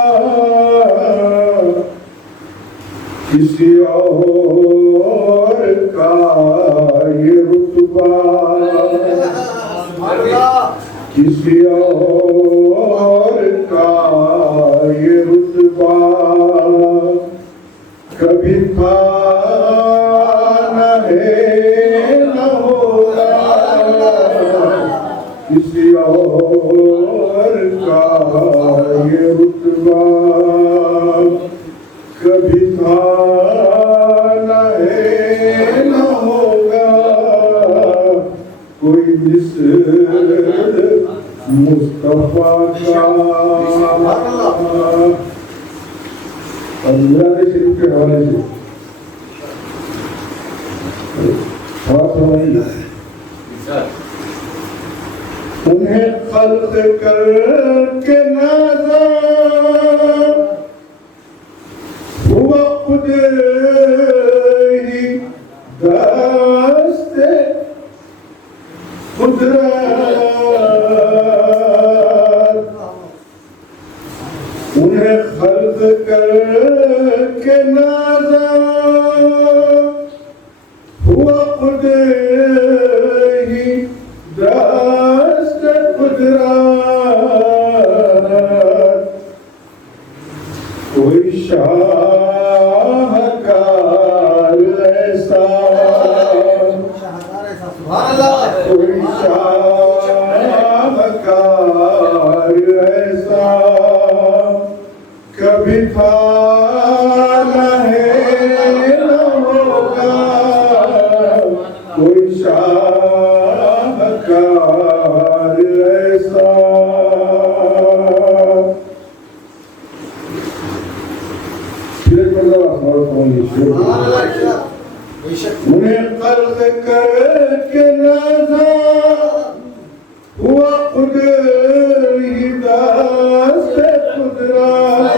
کسی اور کا یہ رتبہ، کسی اور کا یہ رتبہ کبھی تھا نہ ہے نہ ہوگا، کسی اور کا یہ رتبہ کبھی تھا نہ ہے نہ ہوگا، کوئی مثل مصطفیٰ کا۔ اللہ کے شریف کے حوالے سے بات ہو رہی ہے انہیں خلق کر کے نازا ہوا خود ہی دست قدرت انہیں خلق کر کے نازا ہوا خود ہی دست قدرت کوئی شاہکار ایسا کوئی شاہکار ایسا کبھی تھا نہ ہے نہ ہوگا کوئی شاہکار ایسا انہیں خلق کر کے نازا ہوا خود ہی دست قدرت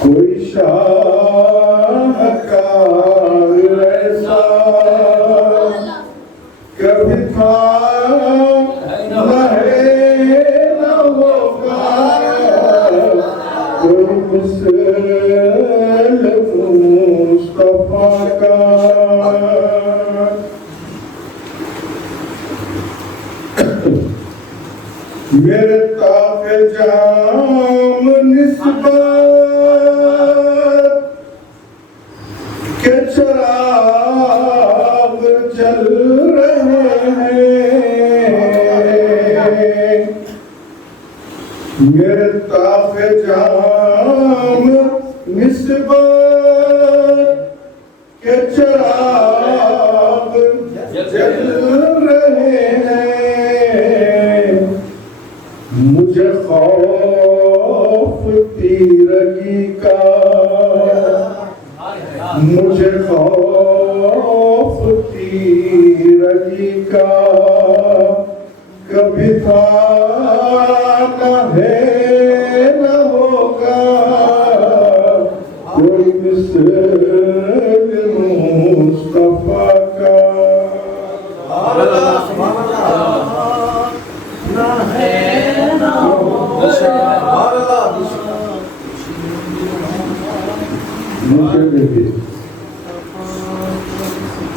کوئی شاہکار ایسا کبھی تھا نہ ہے نہ ہوگا کوئی مثل مصطفیٰ کا میرے طاق جام نسبت کے چراغ جل رہے ہیں میرے طاق جام نسبت کے چراغ جل رہے ہیں مجھے خوف تیرگی کا مجھے خوف تیرگی کا کبھی تھا نہ ہے نہ ہوگا کوئی مثل مصطفیٰ کا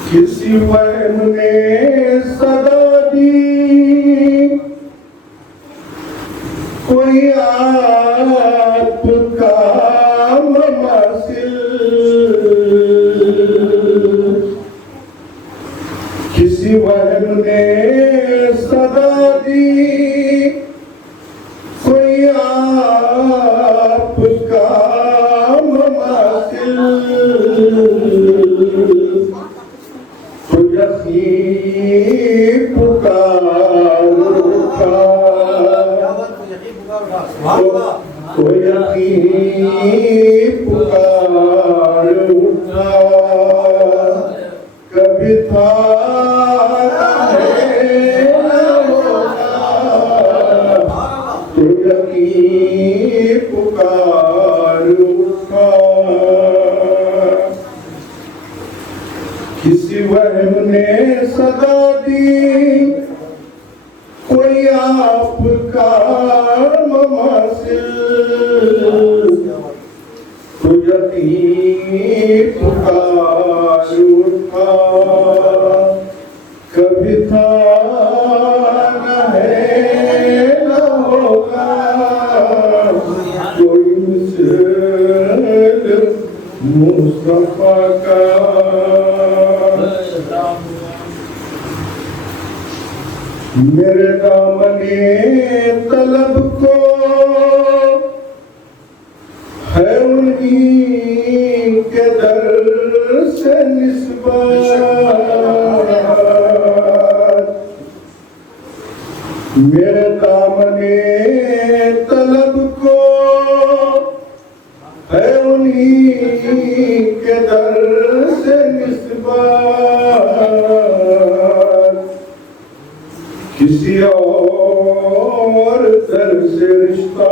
کسی وہم نے صدا دی کوئی آپ کا مماثل کسی وہم نے صدا دی کوئی آپ کا مماثل کوئی یقین پکار اٹھا کوئی یقین پکار اٹھا کبھی تھا نہ ہے نہ ہوگا کوئی یقین پکار اٹھا کسی وہم نے صدا دی کوئی آپ کا مماثل کوئی یقین پکار اٹھا کبھی تھا نہ ہے نہ ہوگا کوئی مثل مصطفیٰ کا میرے دامن طلب کو ہے انہی کے در سے نسبت میرے دامن طلب کو ہے انہی کے در سے نسبت رشتہ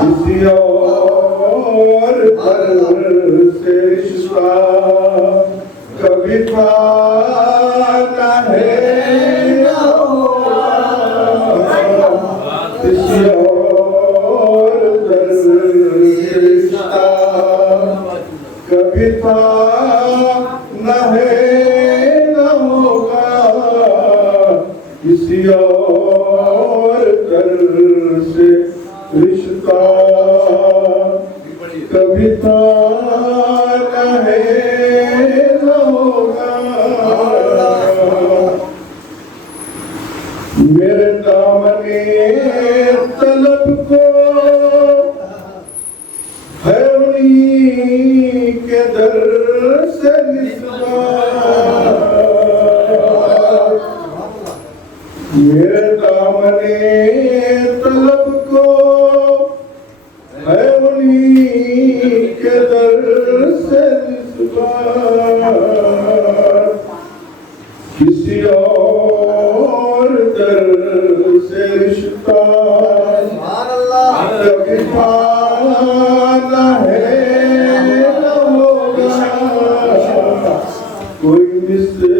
کسی اور در سے رشتہ کبھی تھا نہ ہے نہ ہوگا کسی اور در سے رشتہ کبھی تھا نہ ہے نہ ہوگا کسی اور در سے رشتہ کبھی تھا نہ ہے نہ ہوگا میرے دامن طلب کو ہے انہی کے در سے نسبت میرے دامن طلب کو ہے انہی کے در سے نسبت کسی اور در سے رشتہ کبھی پانا ہے نہ ہوگا کوئی مثل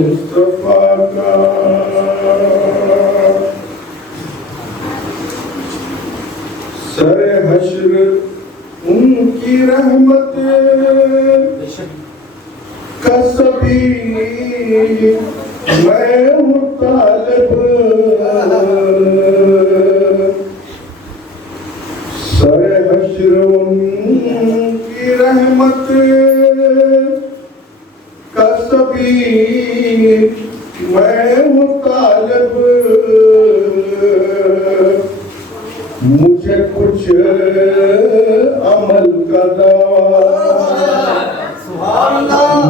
مصطفیٰ کا سر حشر ان کی رحمت کا سبھی میں ہوں طالب سر حشر ان کی رحمت کا سبھی میں ہوں طالب مجھے کچھ عمل کا دعویٰ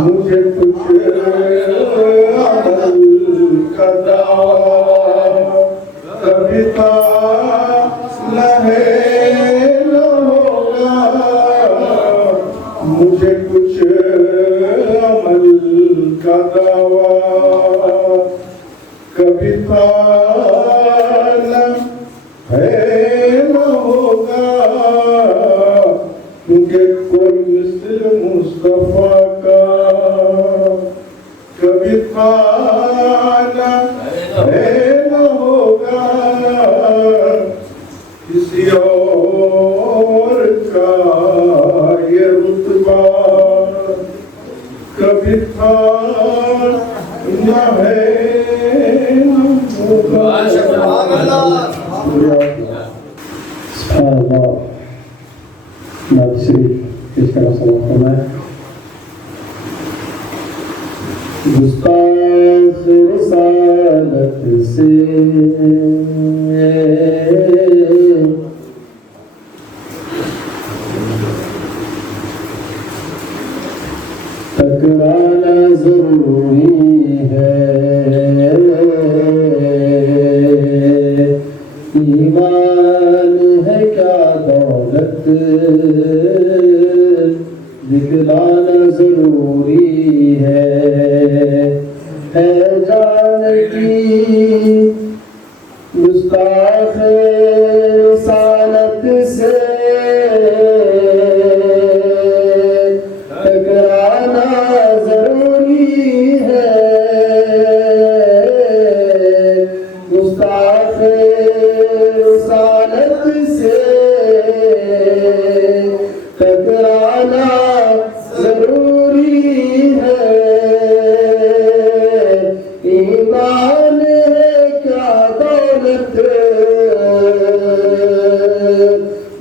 مجھے کچھ عمل کا دعویٰ کبھی تھا نہ ہے نہ ہوگا مجھے کچھ عمل کا دعویٰ کبھی تھا نہ ہے نہ ہوگا کیونکہ کوئی مثل مصطفیٰ کا کبھی تھا نہ ہے نہ ہوگا کسی اور کا یہ رتبہ کبھی تھا نہ ہے نہ ہوگا نعت شریف کس طرح سماعت فرمائیں گستاخ رسالت سے ٹکرانا ضروری ہے ایمان ہے کیا دولت دکھلانا ضروری ہے جان کی گستاخ رسالت سے ٹکرانا ضروری ہے گستاخ رسالت سے ٹکرانا ضروری ہے ایمان ہے کیا دولت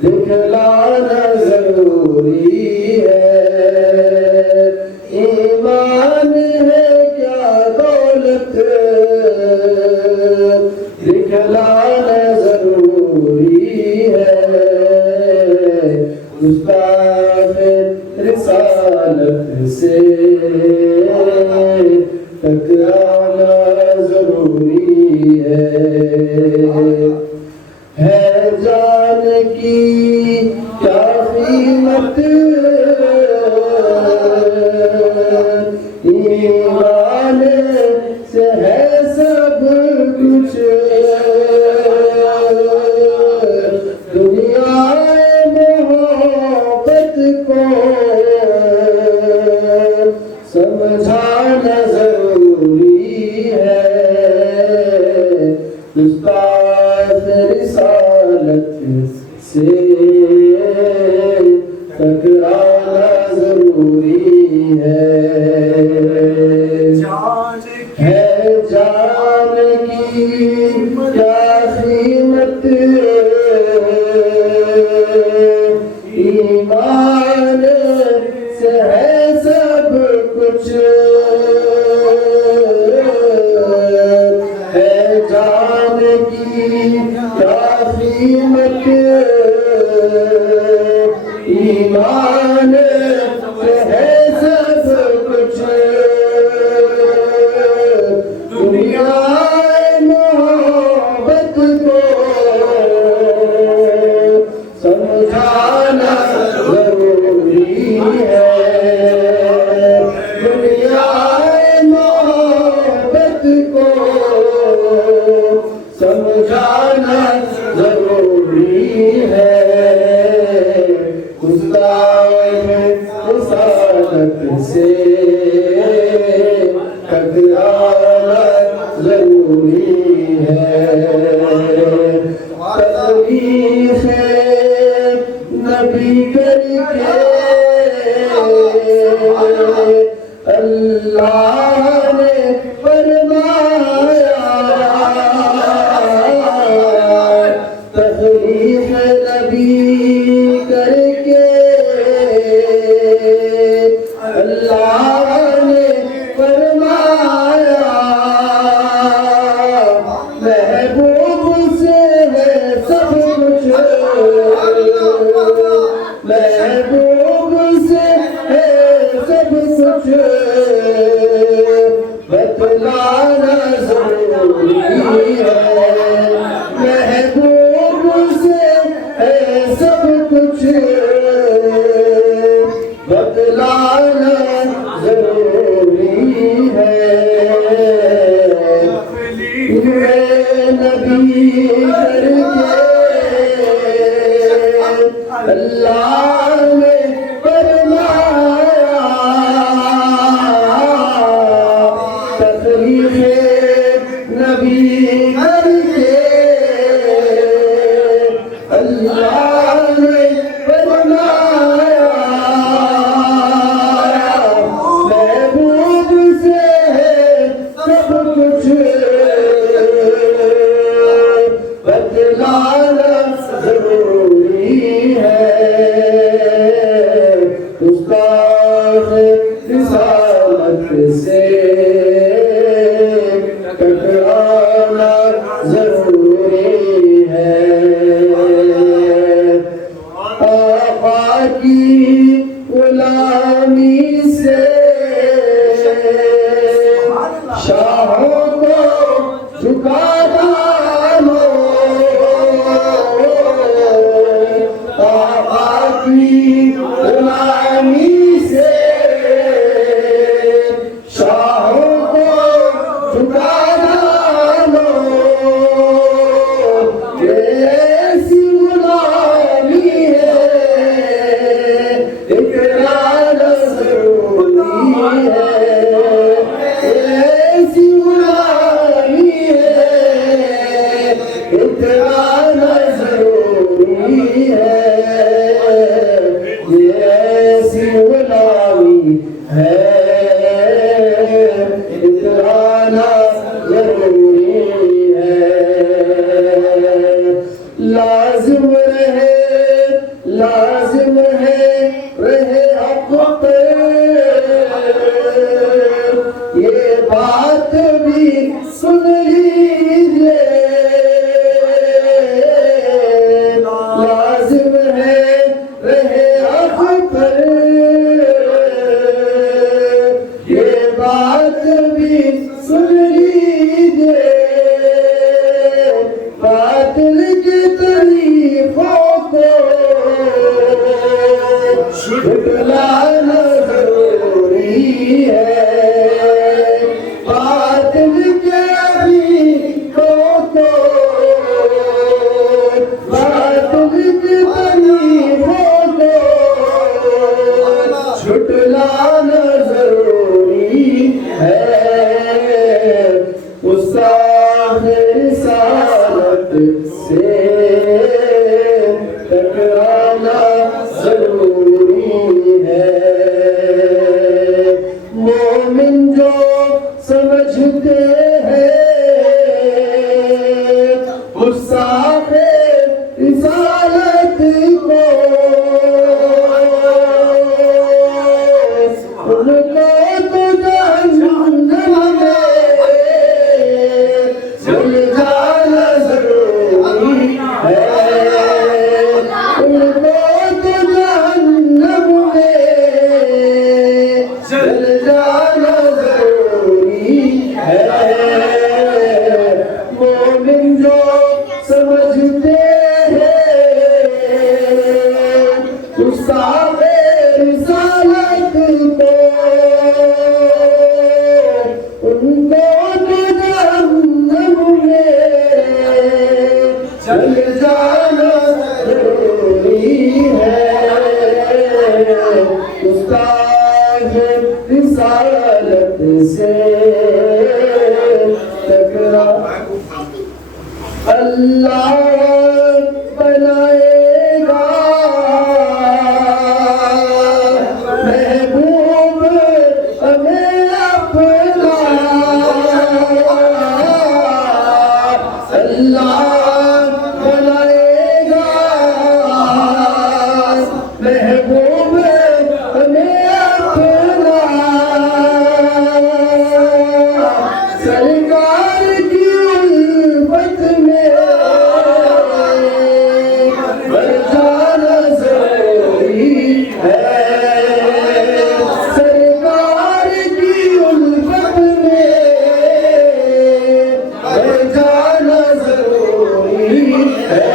دکھلانا ضروری ہے ایمان ہے کیا دولت دکھلانا ضروری ہے گستاخ رسالت سے ٹکرانا ضروری ہے جان کی کیا قیمت ایمان سے ہے سب کو سمجھانا ضروری ہے، استاد رسالت سے ٹکرانا ضروری ہے جان کی کیا قیمت، ایمان سے ہے سب کچھ، ہے جان کی کیا قیمت، ایمان سے ہے سب کچھ، دنیا محبت کو سمجھانا ضروری ہے، دنیا محبت کو سمجھانا ضروری ہے، رسالت سے ٹکرانا ضروری ہے، تبلیغ نبی کر کے اللہ نے فرمایا، تبلیغ نبی کر کے اللہ نے فرمایا، محبوب سے ہے سب کچھ، محبوب سے ہے سب کچھ، بتلانا ضروری ہے، محبوب سے ہے سب کچھ، بتلانا ضروری ہے، نبی کر کے اللہ نے فرمایا، تبلیغ نبی کر کے اللہ نے فرمایا، محبوب سے ہے سب کچھ، بتلانا ضروری ہے، استاد رسالت سے ٹکرانا ضروری ہے، آقا کی غلامی سے شاہوں کو جھکانا لو، آقا کی غلامی سے شاہوں کو جھکانا لو، ایسی غلامی ہے اقرار ضروری ہے، ایسی غلامی ہے اقرار ضروری ہے، یہ ایسی غلامی ہے اقرار ضروری ہے، لازم ہے رہے حق پہ، یہ بات بھی سن لیجئے، لازم ہے رہے حق پر، یہ بات بھی سن لیجئے، باطل کی طریقوں کو جھٹلانا ضروری ہے، باطل کے طریقوں کو، باطل کے طریقوں کو گستاخ رسالت سے ٹکرا اللہ بنائے گا محبوب ہمیں اپنا اللہ بنائے گا محبوب ہمیں اپنا سرکار کی الفت میں بڑھ جانا ضروری ہے سرکار کی الفت میں بڑھ جانا ضروری ہے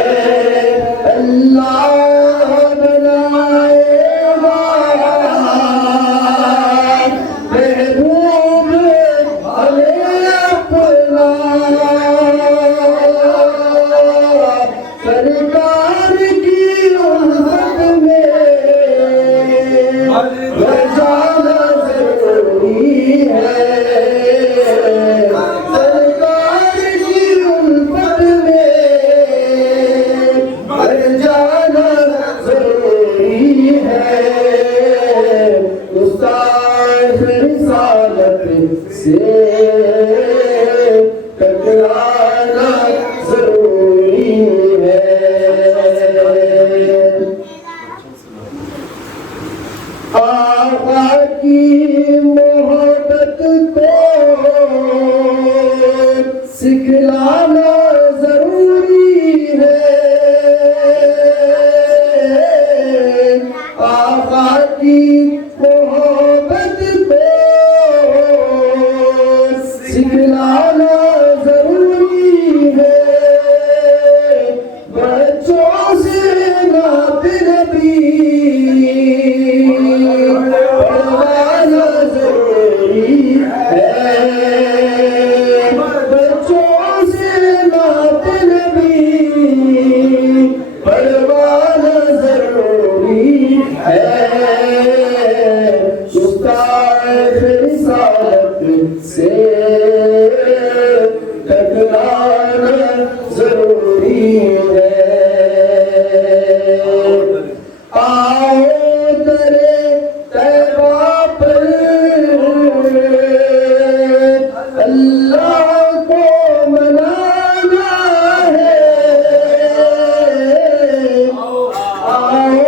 اللہ بنائے گا محبوب ہمیں اپنا سرکار کی الفت میں بڑھ جانا ضروری ہے سرکار کی الفت میں بڑھ جانا ضروری ہے گستاخ رسالت سے ٹکرانا ضروری ہے آقا کی محبت کو سکھلانا ضروری ہے آقا کی محبت کو سکھلانا ضروری ہے بچوں سے نعت نبی پڑھوانا ضروری ہے بچوں سے نعت نبی پڑھوانا ضروری ہے گستاخ رسالت سے ٹکرانا ضروری ہے آؤ درے طیبہ پر اللہ کو منانا ہے آؤ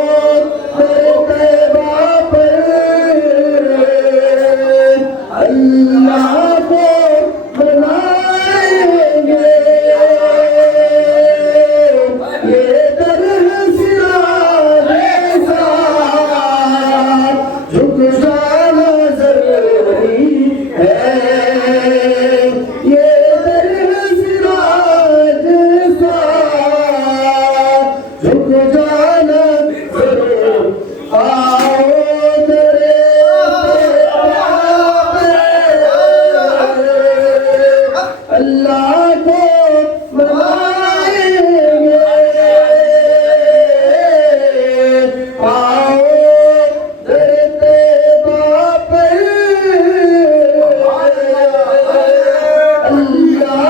درے طیبہ پر اللہ کو منائیں گے یہ در سراج ساتھ جھک جانا ضروری ہے یہ در سراج ساتھ جھک جانا ضروری آؤ درے اللہ کو منائیں گے آؤ درے طیبہ پر اللہ کو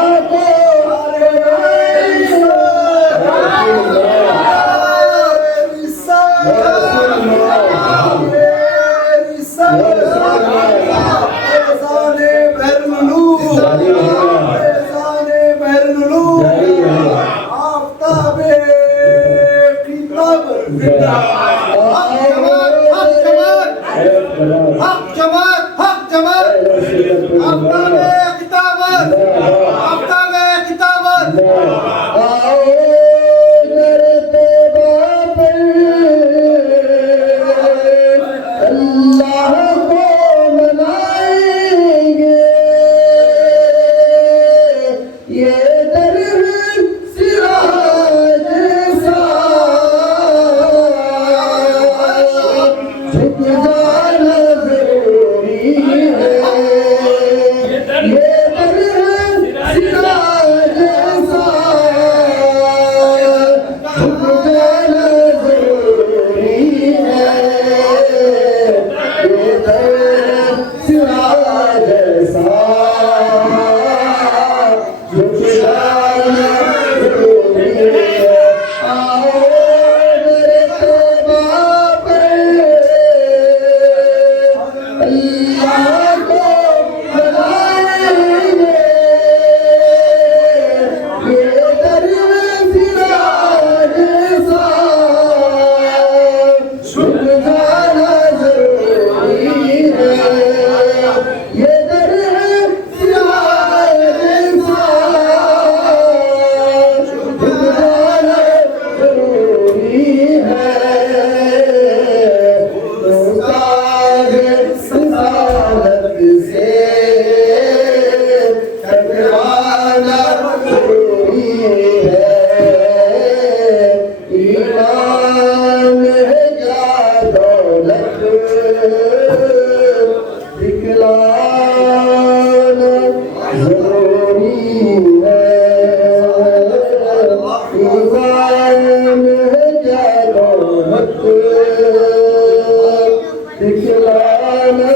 دکھلانا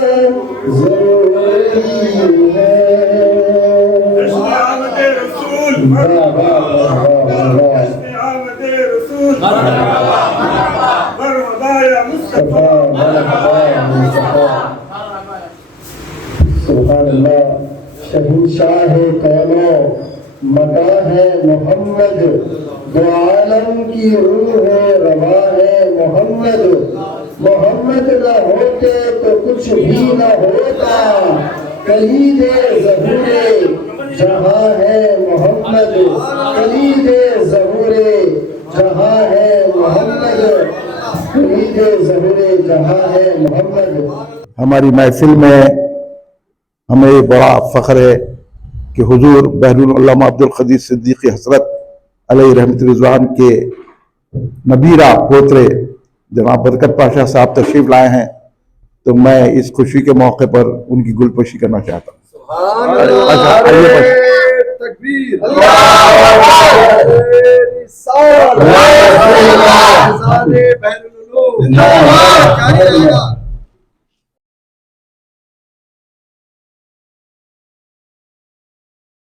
ضروری ہے سبحان اللہ شہنشاہ کونوں مکاں ہے محمد دو عالم کی روح ہے روا ہے محمد محمد نہ ہوتے تو کچھ بھی نہ ہوتا کلید ظہور جہاں ہے محمد کلید ظہور جہاں ہے محمد کلید ظہور جہاں ہے محمد. ہماری محفل میں ہمیں بڑا فخر ہے کہ حضور بحر العلامہ عبدالقدیر صدیقی حضرت علیہ رحمت رضوان کے نبیرہ پوترے جناب برکت پاشا صاحب تشریف لائے ہیں، تو میں اس خوشی کے موقع پر ان کی گلپوشی کرنا چاہتا ہوں. تکبیر